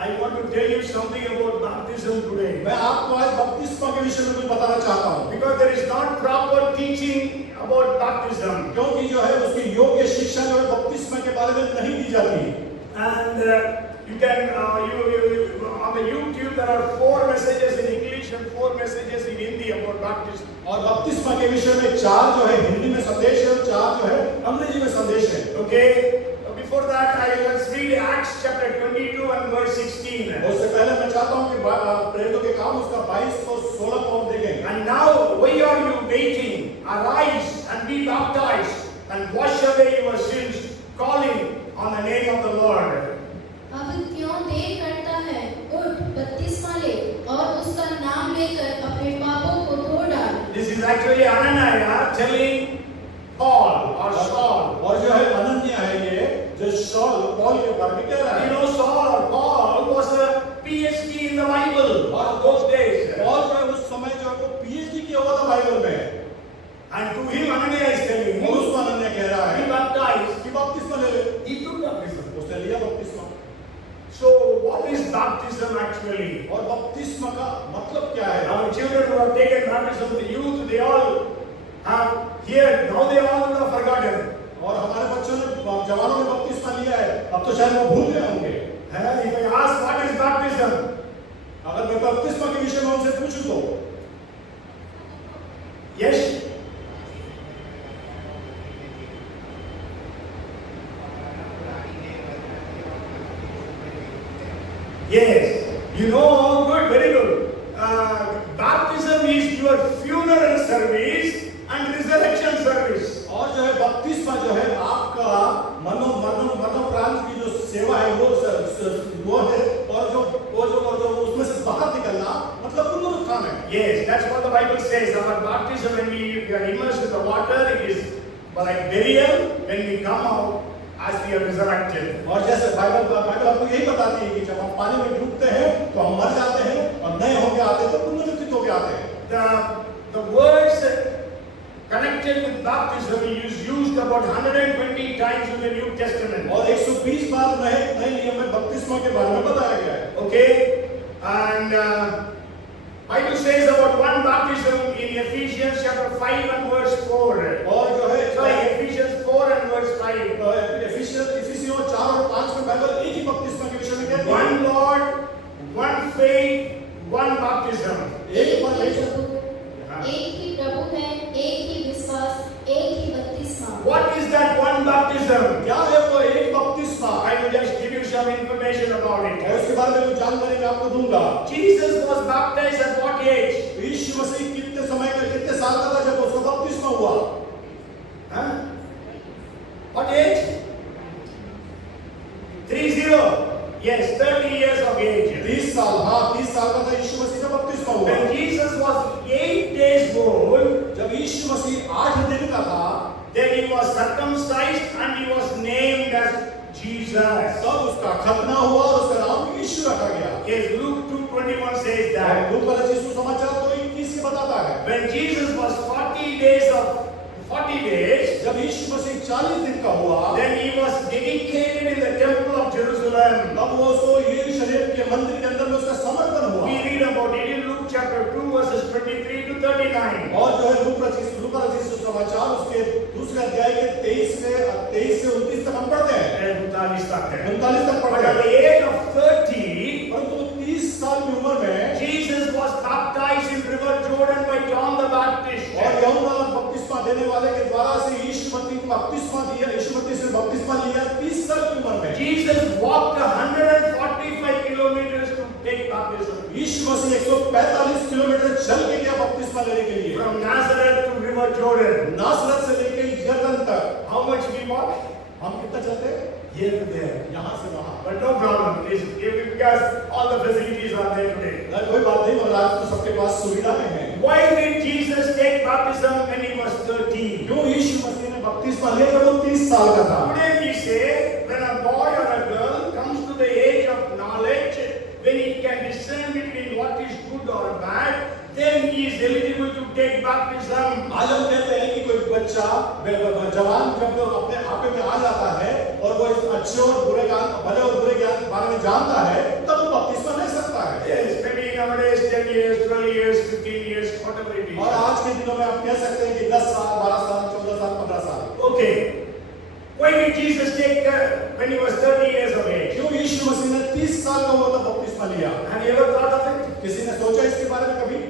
I want to tell you something about baptism today. मैं आपको आज बपतिस्मा के विषय में कुछ बताना चाहता हूँ, Because there is not proper teaching about baptism. क्योंकि जो है उसकी योग्य शिक्षा जो है बपतिस्मा के बारे में नहीं दी जाती। And you can, on the YouTube there are 4 messages in English and 4 messages in Hindi about baptism. और बपतिस्मा के विषय में 4 जो है हिंदी में संदेश है और 4 जो है अंग्रेजी में संदेश है। Okay. Before that, let's read Acts chapter 22 and verse 16. उससे पहले मैं चाहता हूँ कि प्रेरितों के काम उसका 22 और 16 को हम देखें। And now, why are you waiting? Arise and be baptized and wash away your sins, calling on the name of the Lord. अब क्यों देर करता है? उठ, बपतिस्मा ले और उसका नाम लेकर अपने पापों को धो डाल। This is actually Ananias telling Paul or Saul. और जो है अनन्या है ये जो शॉल पॉल के बारे में कह रहा You है। know, Saul or Paul was a PhD in the Bible of those days. Paul जो है उस समय जो है वो पीएचडी किया हुआ था बाइबल में। And to him, Ananias is telling और him, उसको अनन्या कह रहा be है baptized. कि बपतिस्मा ले ले। He took baptism. उसने लिया बपतिस्मा। So, what is baptism actually? और बपतिस्मा का मतलब क्या है? Our children who have taken baptism, the youth, they all have here, now they all have forgotten. और हमारे बच्चों ने जवानों ने बपतिस्मा लिया है, अब तो शायद वो भूल गए होंगे। If I ask what is baptism, अगर मैं बपतिस्मा के विषय में उनसे पूछूं तो yes, yes, you know, good, very good. Baptism is your funeral service and resurrection service. और जो है बपतिस्मा जो है आपका मनोप्रांत की जो सेवा है वो है और जो उसमें से बाहर निकलना मतलब पुनरुत्थान है। Yes, that's what the Bible says. Our baptism, when we are immersed in the water, it is like burial. When we come out, as we are resurrected. और जैसे बाइबल आपको यही बताती है कि जब हम पानी में डूबते हैं तो हम मर जाते हैं और नए होके आते हैं तो पुनरुत्थित होके आते हैं। The words connected with baptism is used about 120 times in the New Testament. और 120 बार नए नियम में बपतिस्मा के बारे में बताया गया है। Okay, and Bible says about one baptism in Ephesians chapter 5 and verse 4. और जो है Sorry, Ephesians 4 and verse 5. इफिसियों 4 और 5 में बाइबल एक ही बपतिस्मा के विषय में कहती है। One Lord, one faith, one baptism. एक परमेश्वर, एक ही प्रभु है, एक ही विश्वास, एक ही बपतिस्मा। What is that one baptism? क्या है वो एक बपतिस्मा? I will just give you some information about और it. इसके बारे में कुछ जानकारी मैं आपको दूंगा। Jesus was baptized at what age? यीशु मसीह कितने साल का था जब उसका बपतिस्मा हुआ? Huh? What age? 30. Yes, 30 years of age. 30 साल, हाँ 30 साल का था यीशु मसीह का बपतिस्मा हुआ। When Jesus was 8 days old, जब यीशु मसीह 8 दिन का था, then he was circumcised and he was named as Jesus. तब उसका खतना हुआ और उसका नाम यीशु रखा गया। Yes, Luke 2:21 says that. लूका रचित सुसमाचार 2:21 के बताता है। When Jesus was 40 days, जब यीशु मसीह 40 दिन का हुआ, then he was dedicated in the temple of Jerusalem. तब वो उसको यरूशलेम के मंदिर के अंदर में उसका समर्पण हुआ। We read about it in Luke chapter 2 verses 23 to 39. और जो है लूका रचित सुसमाचार उसके दूसरे अध्याय के 23 से 29 तक हम पढ़ते हैं। 39 तक है. 39 तक But पढ़ते at हैं। the age of 30, परंतु 30 साल की उम्र में Jesus was baptized in river Jordan by John the Baptist. और यूहन्ना बपतिस्मा देने वाले के द्वारा से यीशु मसीह को बपतिस्मा दिया, यीशु मसीह से बपतिस्मा लिया 30 साल की उम्र में। Jesus walked 145 kilometers to take baptism. यीशु मसीह 145 किलोमीटर चल के गया बपतिस्मा लेने के लिए। From Nazareth to river Jordan. नासरत से लेकर यरदन तक। How much we walked? हम कितना चलते हैं? here to there. यहाँ से वहाँ। But no problem, because all the facilities are there today. कोई बात नहीं, मगर आज तो सबके पास सुविधाएं हैं। Why did Jesus take baptism when he was 13? क्यों यीशु मसीह ने बपतिस्मा लिया जब वो 30 साल का था? Today we say, when a boy or a girl comes to the age of knowledge, when he can discern between what is good or bad, then he is eligible to take baptism. आज हम कहते हैं कि कोई बच्चा जवान जब अपने आपे में आ जाता है और वो इस अच्छे और बुरे ज्ञान, भले और बुरे ज्ञान के बारे में जानता है, तब वो बपतिस्मा ले सकता है। Yes, maybe nowadays 10 years, 12 years, 15 years, whatever it is. और आज के दिनों में आप कह सकते हैं कि 10 साल, 12 साल, 14 साल, 15 साल। Okay. Why did Jesus take when he was 30 years of age? क्यों यीशु मसीह ने 30 साल का हुआ तब बपतिस्मा लिया? Have you ever thought of it? किसी ने सोचा इसके बारे में कभी?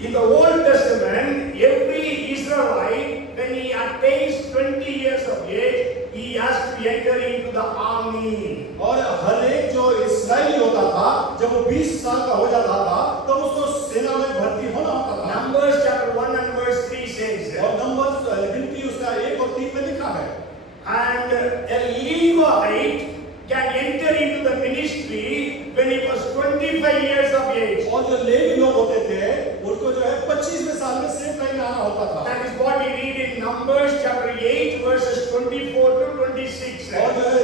In the Old Testament, every Israelite, when he attains 20 years of age, he has to enter into the army. और हर एक जो इस्राएली होता था, जब वो 20 साल का हो जाता था, तब उसको सेना में भर्ती होना होता था। Numbers chapter 1 and verse 3 says, और नंबर्स गिनती उसका 1 और 3 में लिखा है। and a Levite can enter into the ministry when he was 25 years of age. और जो लेवी लोग होते थे, उनको जो है 25वें साल में सेवकाई में आना होता था। That is what we read in Numbers chapter 8 verses 24 to 26. और जो है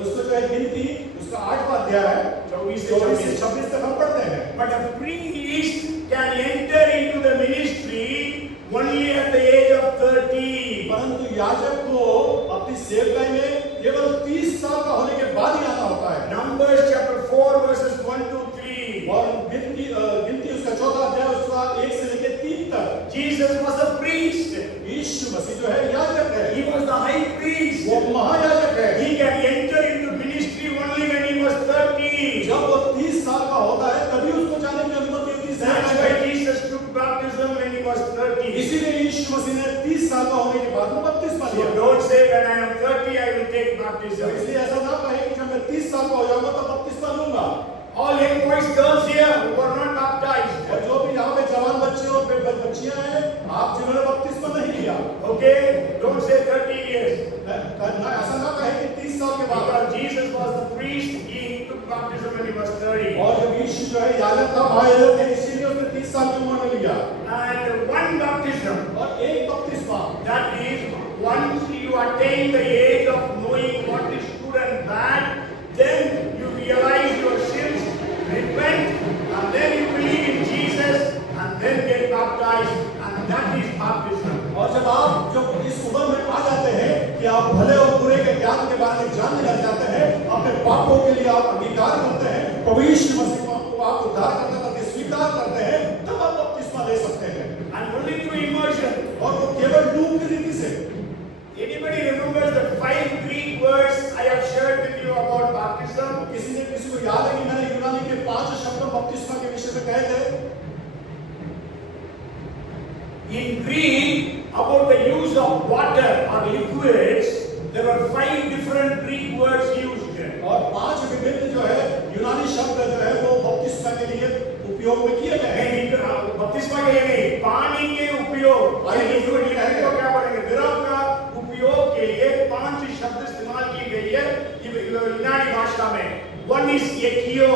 उसको जो है गिनती उसका 8वां अध्याय है, 24 से 26 तक हम पढ़ते हैं। But a priest can enter into the ministry only at the age of 30. परंतु याजक को अपनी सेवकाई में केवल 30 साल का होने के बाद ही आना होता है। Numbers chapter 4 verses 1 to 3. और गिनती उसका 4वां अध्याय उसका 1 से लेकर 3 तक। Jesus was a priest. यीशु मसीह जो है याजक है। He was the high priest. वो महायाजक है। He can enter into ministry only when he was 30. जब वो 30 साल का होता है तभी उसको जाने की अनुमति होती है। That's why Jesus took baptism when he was 30. इसीलिए यीशु मसीह ने 30 साल का होने के बाद में बपतिस्मा So लिया। don't say when I am 30 I will take baptism. इसलिए ऐसा ना कहे कि जब मैं 30 साल का हो जाऊंगा तो बपतिस्मा लूंगा। All young boys, girls here who are not baptized. और जो भी यहाँ पे जवान बच्चे और बच्चियां हैं, आप जिन्होंने बपतिस्मा नहीं लिया, Okay? Don't say 30 years. ऐसा ना कहे कि 30 साल के बाद। Because Jesus was the priest, he took baptism when he was 30. और जब यीशु जो है याजक था, महायाजक थे, इसीलिए उसने 30 साल की उम्र में लिया। And one baptism, और एक बपतिस्मा, that is, once you attain the age of knowing what is good and bad, then you realize your sins, repent, and then you believe in Jesus, and then get baptized, and that is baptism. और जब आप जब इस उम्र में आ जाते हैं कि आप भले और बुरे के ज्ञान के बारे में जानने लग जाते हैं, अपने पापों के लिए आप अंगीकार करते हैं, प्रभु यीशु मसीह को आप उद्धार करते स्वीकार करते हैं, तब आप बपतिस्मा ले सकते हैं। And only through immersion. और वो केवल डूब की रीति से। Anybody remembers the 5 Greek words I have shared with you about baptism? किसी को याद है कि मैंने यूनानी के 5 शब्द बपतिस्मा के विषय में कहे थे? In Greek, about the use of water or liquids, there were 5 different Greek words used. और 5 विभिन्न जो है यूनानी शब्द जो है वो बपतिस्मा के लिए उपयोग में किए गए हैं। बपतिस्मा के लिए नहीं, पानी के उपयोग, लिक्विड को क्या बोलेंगे, द्रव का उपयोग के लिए 5 शब्द इस्तेमाल की गई है यूनानी भाषा में। One is ekio.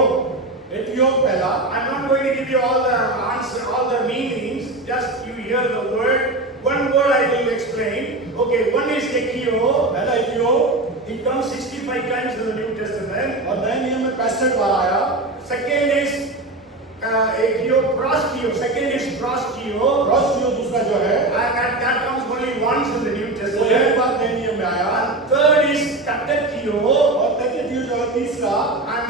एथियोप पहला। I'm not going to give you all the answer, all the meanings. Just you hear the word. One word I will explain. Okay, one is ekio. पहला एथियोप। It comes 65 times in the New Testament. और नए नियम में 65 बार आया। Second is ekio prostio. Second is prostio. प्रोस्टियो दूसरा जो है, And that comes only once in the New वो Testament. एक बार नए नियम में आया। And third is katekio. और तेथियो जो है तीसरा, And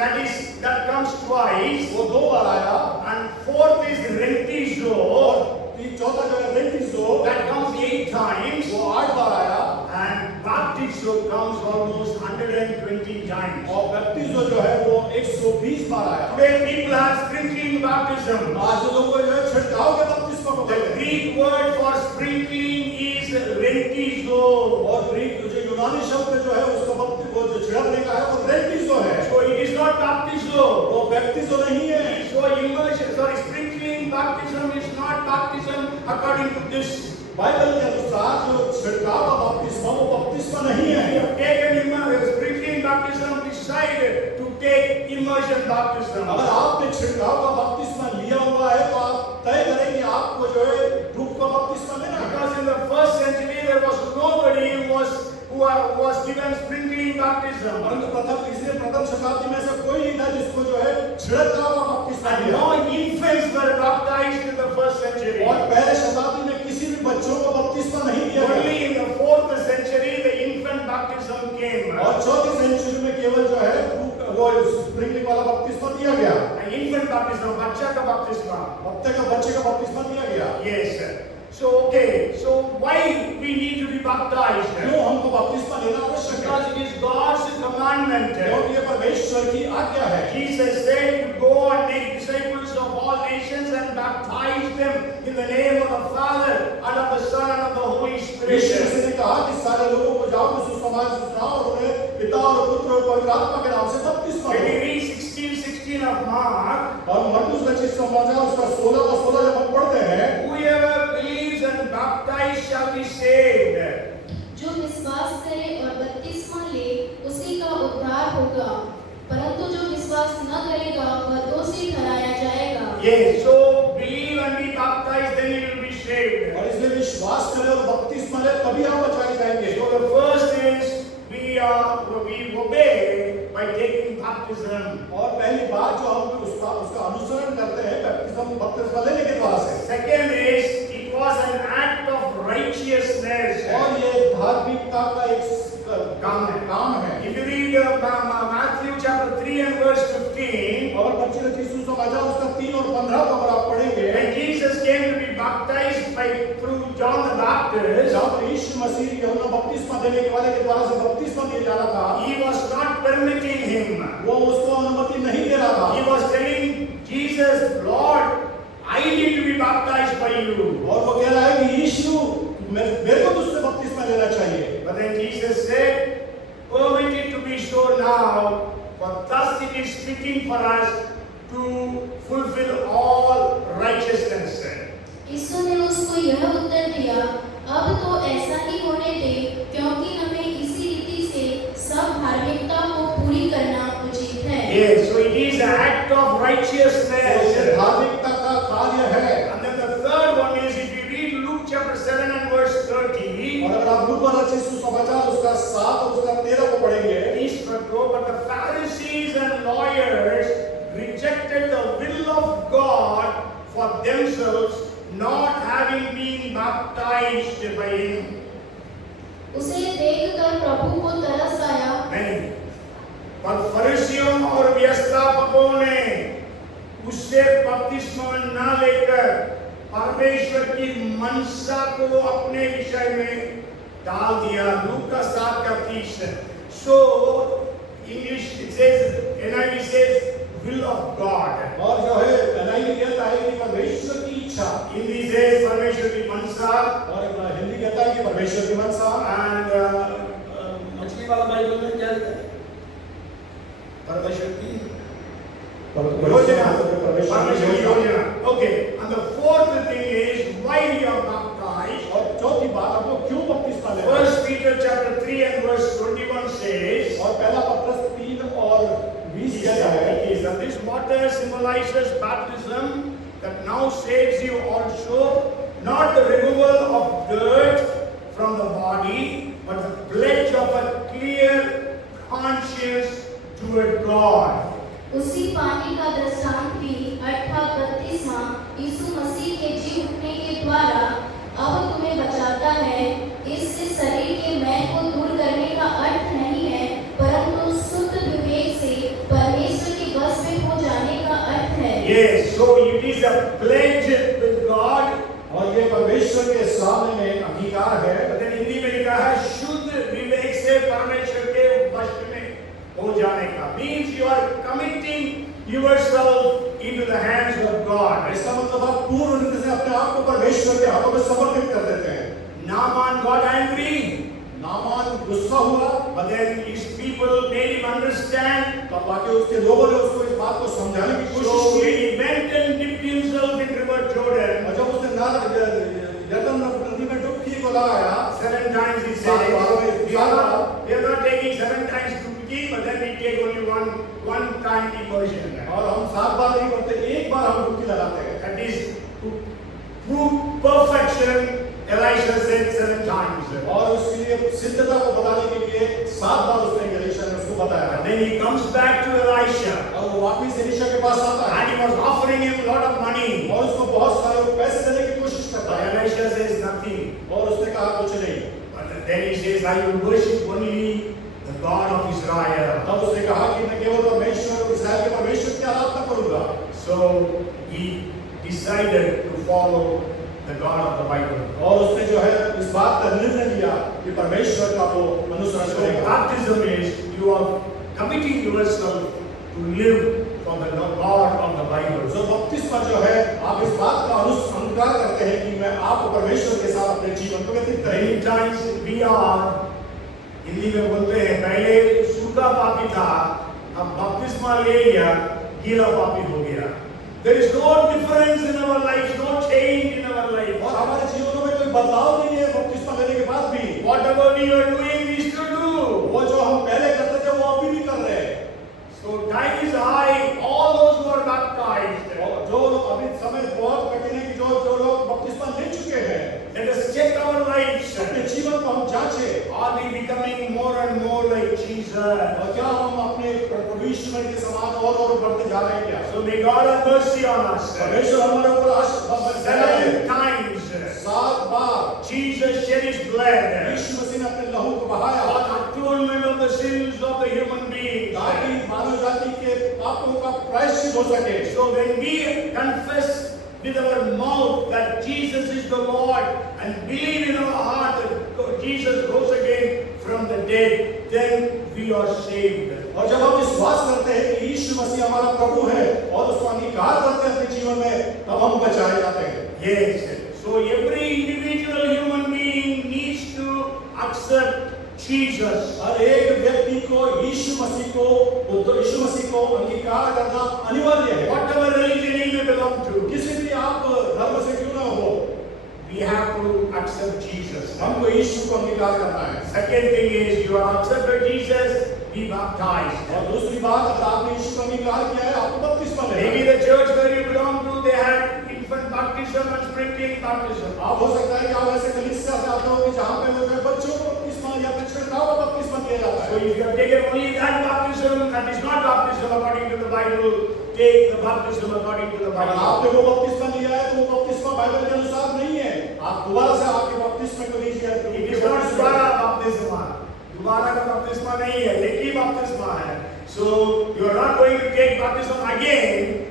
that comes twice. वो 2 बार आया। And fourth is rentizo. और चौथा जो है रेंटिसो, That comes 8 times. वो 8 बार आया। And baptizo comes almost 120 times. और बैप्टिज्म जो है वो 120 बार आया। Today people have sprinkling baptism. आज लोगों को जो है छिड़काव के बपतिस्मा को The कहते हैं। Greek word for sprinkling is rentizo. और ग्रीक जो यूनानी शब्द जो है उसका बपतिस्मा जो छिड़कने का है वो रेंटिसो है। So it is not baptizo. वो बैप्टिज्म नहीं है। So immersion, sprinkling baptism is not baptism according to this. Bible के अनुसार जो छिड़काव का बपतिस्मा वो बपतिस्मा immersion baptism. अगर आपने छिड़काव का बपतिस्मा लिया हुआ है तो आप तय करें कि आपको जो है डूब का बपतिस्मा लेना है। Because in the first century there was nobody who was given sprinkling baptism. परंतु प्रथम शताब्दी में ऐसा कोई नहीं था जिसको जो है छिड़काव का बपतिस्मा And दिया। no infants were baptized in the first century. और पहले शताब्दी में किसी भी बच्चों को बपतिस्मा नहीं दिया गया। Only in the fourth century the infant baptism came. और चौथी सेंचुरी में केवल जो है वो स्प्रिंकलिंग वाला बपतिस्मा दिया गया। An infant baptism, बच्चा का baptisma. बच्चे का बपतिस्मा दिया गया। Yes. So okay. So why we need to be baptized? क्यों हमको बपतिस्मा लेना आवश्यक है? Because it is God's commandment. क्योंकि ये परमेश्वर की आज्ञा है। Jesus said to go and make disciples of all nations and baptize them in the name of the Father and of the Son and of the Holy Spirit. यीशु ने कहा कि सारे लोगों को जाओ सुसमाचार सुनाओ और उन्हें पिता और पुत्र और पवित्र आत्मा के नाम से बपतिस्मा When दो। we read 16:16 of Mark, और मरकुस रचित सुसमाचार उसका 16 का 16 जब हम पढ़ते हैं, whoever believes and baptized shall be saved. जो विश्वास करे और बपतिस्मा ले उसी का उद्धार होगा, परंतु जो विश्वास न करेगा वह दोषी ठहराया जाएगा। Yes, so believe and be baptized, then you will be saved. और इसलिए विश्वास करें और बपतिस्मा ले तभी आप बचाए जाएंगे। So the first is we obey by taking baptism. और पहली बात जो हम उसका अनुसरण करते हैं बपतिस्मा लेने के द्वारा से। Second is it was an act of righteousness. और ये धार्मिकता का एक काम है। If you read Matthew chapter 3 and verse 15, और बच्चे रचित सुसमाचार उसका 3 और 15 को अगर आप पढ़ेंगे, when Jesus came to be baptized through John the Baptist, जब यीशु मसीह यूहन्ना बपतिस्मा देने के वाले के द्वारा से बपतिस्मा दिया जा रहा था, he was not permitting him. वो उसको अनुमति नहीं दे रहा था। He was telling Jesus, Lord, I need to be baptized by you. और वो कह रहा है कि यीशु मेरे को तुझसे बपतिस्मा लेना चाहिए। But then Jesus said, permit it to be so now, for thus it is fitting for us to fulfill all righteousness. यीशु ने उसको यह उत्तर दिया, अब तो ऐसा ही होने दे, क्योंकि हमें इसी रीति से सब धार्मिकता को पूरी करना उचित है। Yes, so it is an act of righteousness. धार्मिकता का कार्य है। And then the third one is, if you read Luke chapter 7 and verse 30, और अगर आप लूका रचित सुसमाचार उसका 7 और उसका 13 को पढ़ेंगे, but the Pharisees and lawyers rejected the will of God for themselves, not having been baptized by him. उसे देखकर प्रभु को तरस आया। नहीं, पर फरीसियों और व्यवस्थापकों ने उससे बपतिस्मा न लेकर परमेश्वर की मनसा को अपने विषय में डाल दिया। लूका 7:30। So English it says, NIV says will of God. और जो है NIV कहता है कि परमेश्वर की इच्छा, हिंदी says परमेश्वर की मनसा, और हिंदी कहता है कि परमेश्वर की मनसा। and मछली वाला बाइबल में क्या लिखा है? परमेश्वर की योजना, परमेश्वर की योजना। Okay, and the fourth thing is why we are baptized. और चौथी बात आपको क्यों बपतिस्मा लेना है? First Peter chapter 3 and verse 21 says, और पहला पत्रस 3 और 20 कहता है that this water symbolizes baptism that now saves you also, not the removal of dirt from the body, but the pledge of a clear conscience toward God. उसी पानी का दृष्टांत भी अर्थात बपतिस्मा यीशु मसीह के जी उठने के द्वारा अब तुम्हें बचाता है। इससे शरीर के मैल को दूर करने का अर्थ नहीं है, परंतु शुद्ध विवेक से परमेश्वर के वश में हो जाने का अर्थ है। Yes, so it is a pledge with God. और ये परमेश्वर के सामने में अंगीकार है। लेकिन हिंदी में लिखा है शुद्ध विवेक से परमेश्वर के वश में हो जाने का। Means you are committing yourself into the hands of God. इसका मतलब आप पूर्ण रीति से अपने आप को परमेश्वर के हाथों में समर्पित कर देते हैं। Naaman got angry, नामान गुस्सा हुआ, but then his people made him understand. तब बाकी उसके लोगों ने उसको इस बात को समझाने की कोशिश So की। he went and dipped himself in river Jordan. और जब उसने यरदन नदी में डुबकी को लगाया, 7 times he सात बारों में said, we are not taking 7 times डुबकी, but then we take only one time immersion. और हम 7 बार नहीं करते, एक बार हम डुबकी लगाते हैं। That is to prove perfection. Elisha said 7 times. और उसके लिए सिद्धता को बताने के लिए 7 बार उसने एलीशा ने उसको बताया। And then he comes back to Elisha. और वो वापस एलीशा के पास आता है। And he was offering him a lot of money. और उसको बहुत सारे पैसे देने की कोशिश करता But है। Elisha says nothing. और उसने कहा कुछ नहीं। But then he says, I will worship only the God of Israel. तब उसने कहा कि मैं केवल परमेश्वर, इस्राएल के परमेश्वर की आराधना करूंगा। So he decided to follow the God of the Bible. और उसने जो है इस बात का निर्णय लिया कि परमेश्वर का वो अनुसरण So करेगा। baptism is you are committing yourself to live for the God of the Bible. जो बपतिस्मा जो है, आप इस बात का अनुस्कार करते हैं कि मैं आप परमेश्वर के साथ अपने जीवन को व्यतीत करेंगे। Many times we are, Hindi में बोलते हैं, पहले सूखा पापी था, अब बपतिस्मा ले लिया, गीला पापी हो गया। There is no difference in our lives, no change in our life. और हमारे जीवनों में कोई बदलाव नहीं है बपतिस्मा लेने के बाद भी। Whatever we are doing, we still do. वो जो हम पहले करते थे वो अभी भी कर रहे हैं। So time is high. All those who are baptized, और जो लोग अभी समय बहुत कठिन है कि जो लोग बपतिस्मा ले चुके हैं, let us check our lives. अपने जीवन को हम जांचें। Are we becoming more and more like Jesus? और क्या हम अपने प्रभु यीशु मसीह के समान और बढ़ते जा रहे हैं क्या? So may God have mercy on us. परमेश्वर हमारे ऊपर आशीर्वाद 7 times 7 बार Jesus shed his blood यीशु मसीह ने अपने लहू को बहाया for atonement of the sins of the human beings. ताकि मानव जाति के पापों का प्रायश्चित हो सके। So when we confess with our mouth that Jesus is the Lord and believe in our heart that Jesus rose again from the dead, then we are saved. और जब हम विश्वास करते हैं कि यीशु मसीह हमारा प्रभु है और उसका अंगीकार करते हैं अपने जीवन में, तब हम बचाए जाते हैं। Yes. So every individual human being needs to accept Jesus. हर एक व्यक्ति को यीशु मसीह को अंगीकार करना अनिवार्य है। Whatever religion he may belong to, किसी भी आप धर्म से क्यों ना हो, we have to accept Jesus. हमको यीशु को अंगीकार करना है। Second thing is you have accepted Jesus, be baptized. और दूसरी बात, अगर आपने यीशु को अंगीकार किया है, आपको बपतिस्मा लेना है। Maybe the church where you belong to, they had infant baptism and sprinkling baptism. आप हो सकता है कि आप ऐसे कलीसिया से आते हो कि जहाँ पे वो बच्चों को बपतिस्मा या फिर छिड़काव का बपतिस्मा दिया जाता So है। if you have taken only that baptism, that is not baptism according to the Bible, take the baptism according to the अगर Bible. आपने वो बपतिस्मा लिया है तो वो बपतिस्मा बाइबल के अनुसार नहीं है। आप दोबारा से आपके बपतिस्मे को लीजिए। It is not दोबारा baptism. दोबारा का बपतिस्मा नहीं है, एक ही बपतिस्मा है। So you are not going to take baptism again,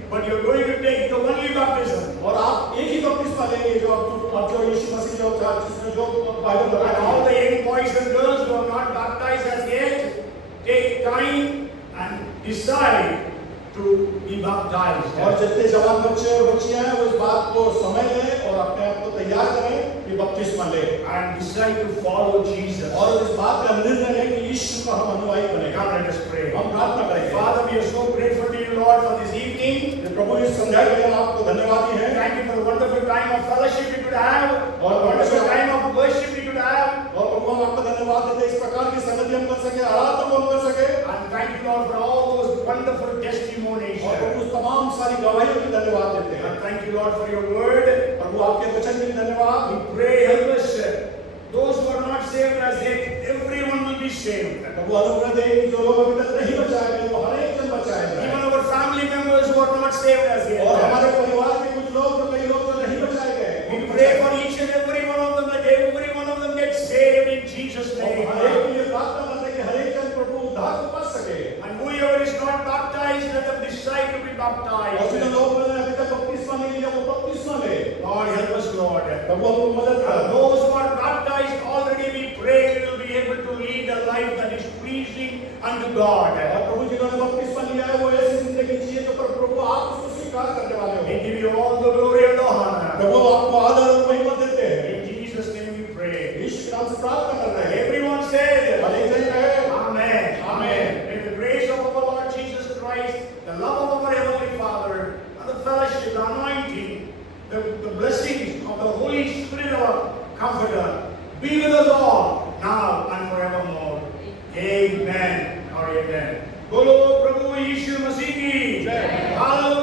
but you are going to take the only baptism. और आप एक ही बपतिस्मा लेंगे जो जो यीशु मसीह जिसमें जो बाइबल And बताया all है। the young boys and girls who are not baptized as yet, take time and decide to be baptized. और जितने जवान बच्चे और बच्चियां हैं वो इस बात को समझ लें और अपने आप को तैयार करें कि बपतिस्मा लें And decide to follow Jesus. और इस बात का निर्णय लें कि यीशु का हम अनुयायी बनें। Come, let us pray. हम प्रार्थना करेंगे। Father, we are so grateful to you, Lord, for this evening. प्रभु इस संध्या के लिए हम आपको धन्यवादी हैं Thank you for the wonderful time of fellowship we could have, और wonderful time of worship we could have. और प्रभु हम आपको धन्यवाद देते हैं इस प्रकार की संगति हम कर सके, आराधना को हम कर सके। And thank you, Lord, for all those wonderful testimonies. और प्रभु तमाम सारी गवाहियों की धन्यवाद देते हैं। And thank you, Lord, for your word. प्रभु आपके वचन के लिए धन्यवाद। We pray, help us. Those who are not saved as yet, everyone will be saved. प्रभु अनुग्रह दे कि जो लोग अभी तक नहीं बचाए गए वो हर एक जन बचाए जाए। Even our family members who are not saved as और yet. हमारे परिवार के कुछ लोग जो कई लोग जो नहीं बचाए गए, We pray for each and every one of them that every one of them gets saved in Jesus' और name. हर एक के लिए प्रार्थना करते हैं कि हर एक जन प्रभु उद्धार को पा सके। And whoever is not baptized, let them decide to be और baptized. जिन लोगों ने अभी तक बपतिस्मा नहीं लिया वो बपतिस्मा ले। Lord, help us, Lord. प्रभु हमको मदद कर। Those who are baptized already, we pray we will be able to lead a life that is pleasing unto God. और प्रभु जिन्होंने बपतिस्मा लिया है वो ऐसी जिंदगी जिए जो प्रभु आप उसको स्वीकार करने वाले हो। We give you all the glory and the honor. प्रभु आपको आदर और महिमा देते हैं। In Jesus' name we pray. यीशु के नाम से प्रार्थना कर रहे हैं। Everyone said, हर एक जन कहे Amen. Amen. May the grace of our Lord Jesus Christ, the love of our Heavenly Father, and the fellowship, the anointing, the blessings of the Holy Spirit, our Comforter, be with us all now and forevermore. Amen. All right. part again. बोलो प्रभु यीशु मसीह की जय। Hallelujah.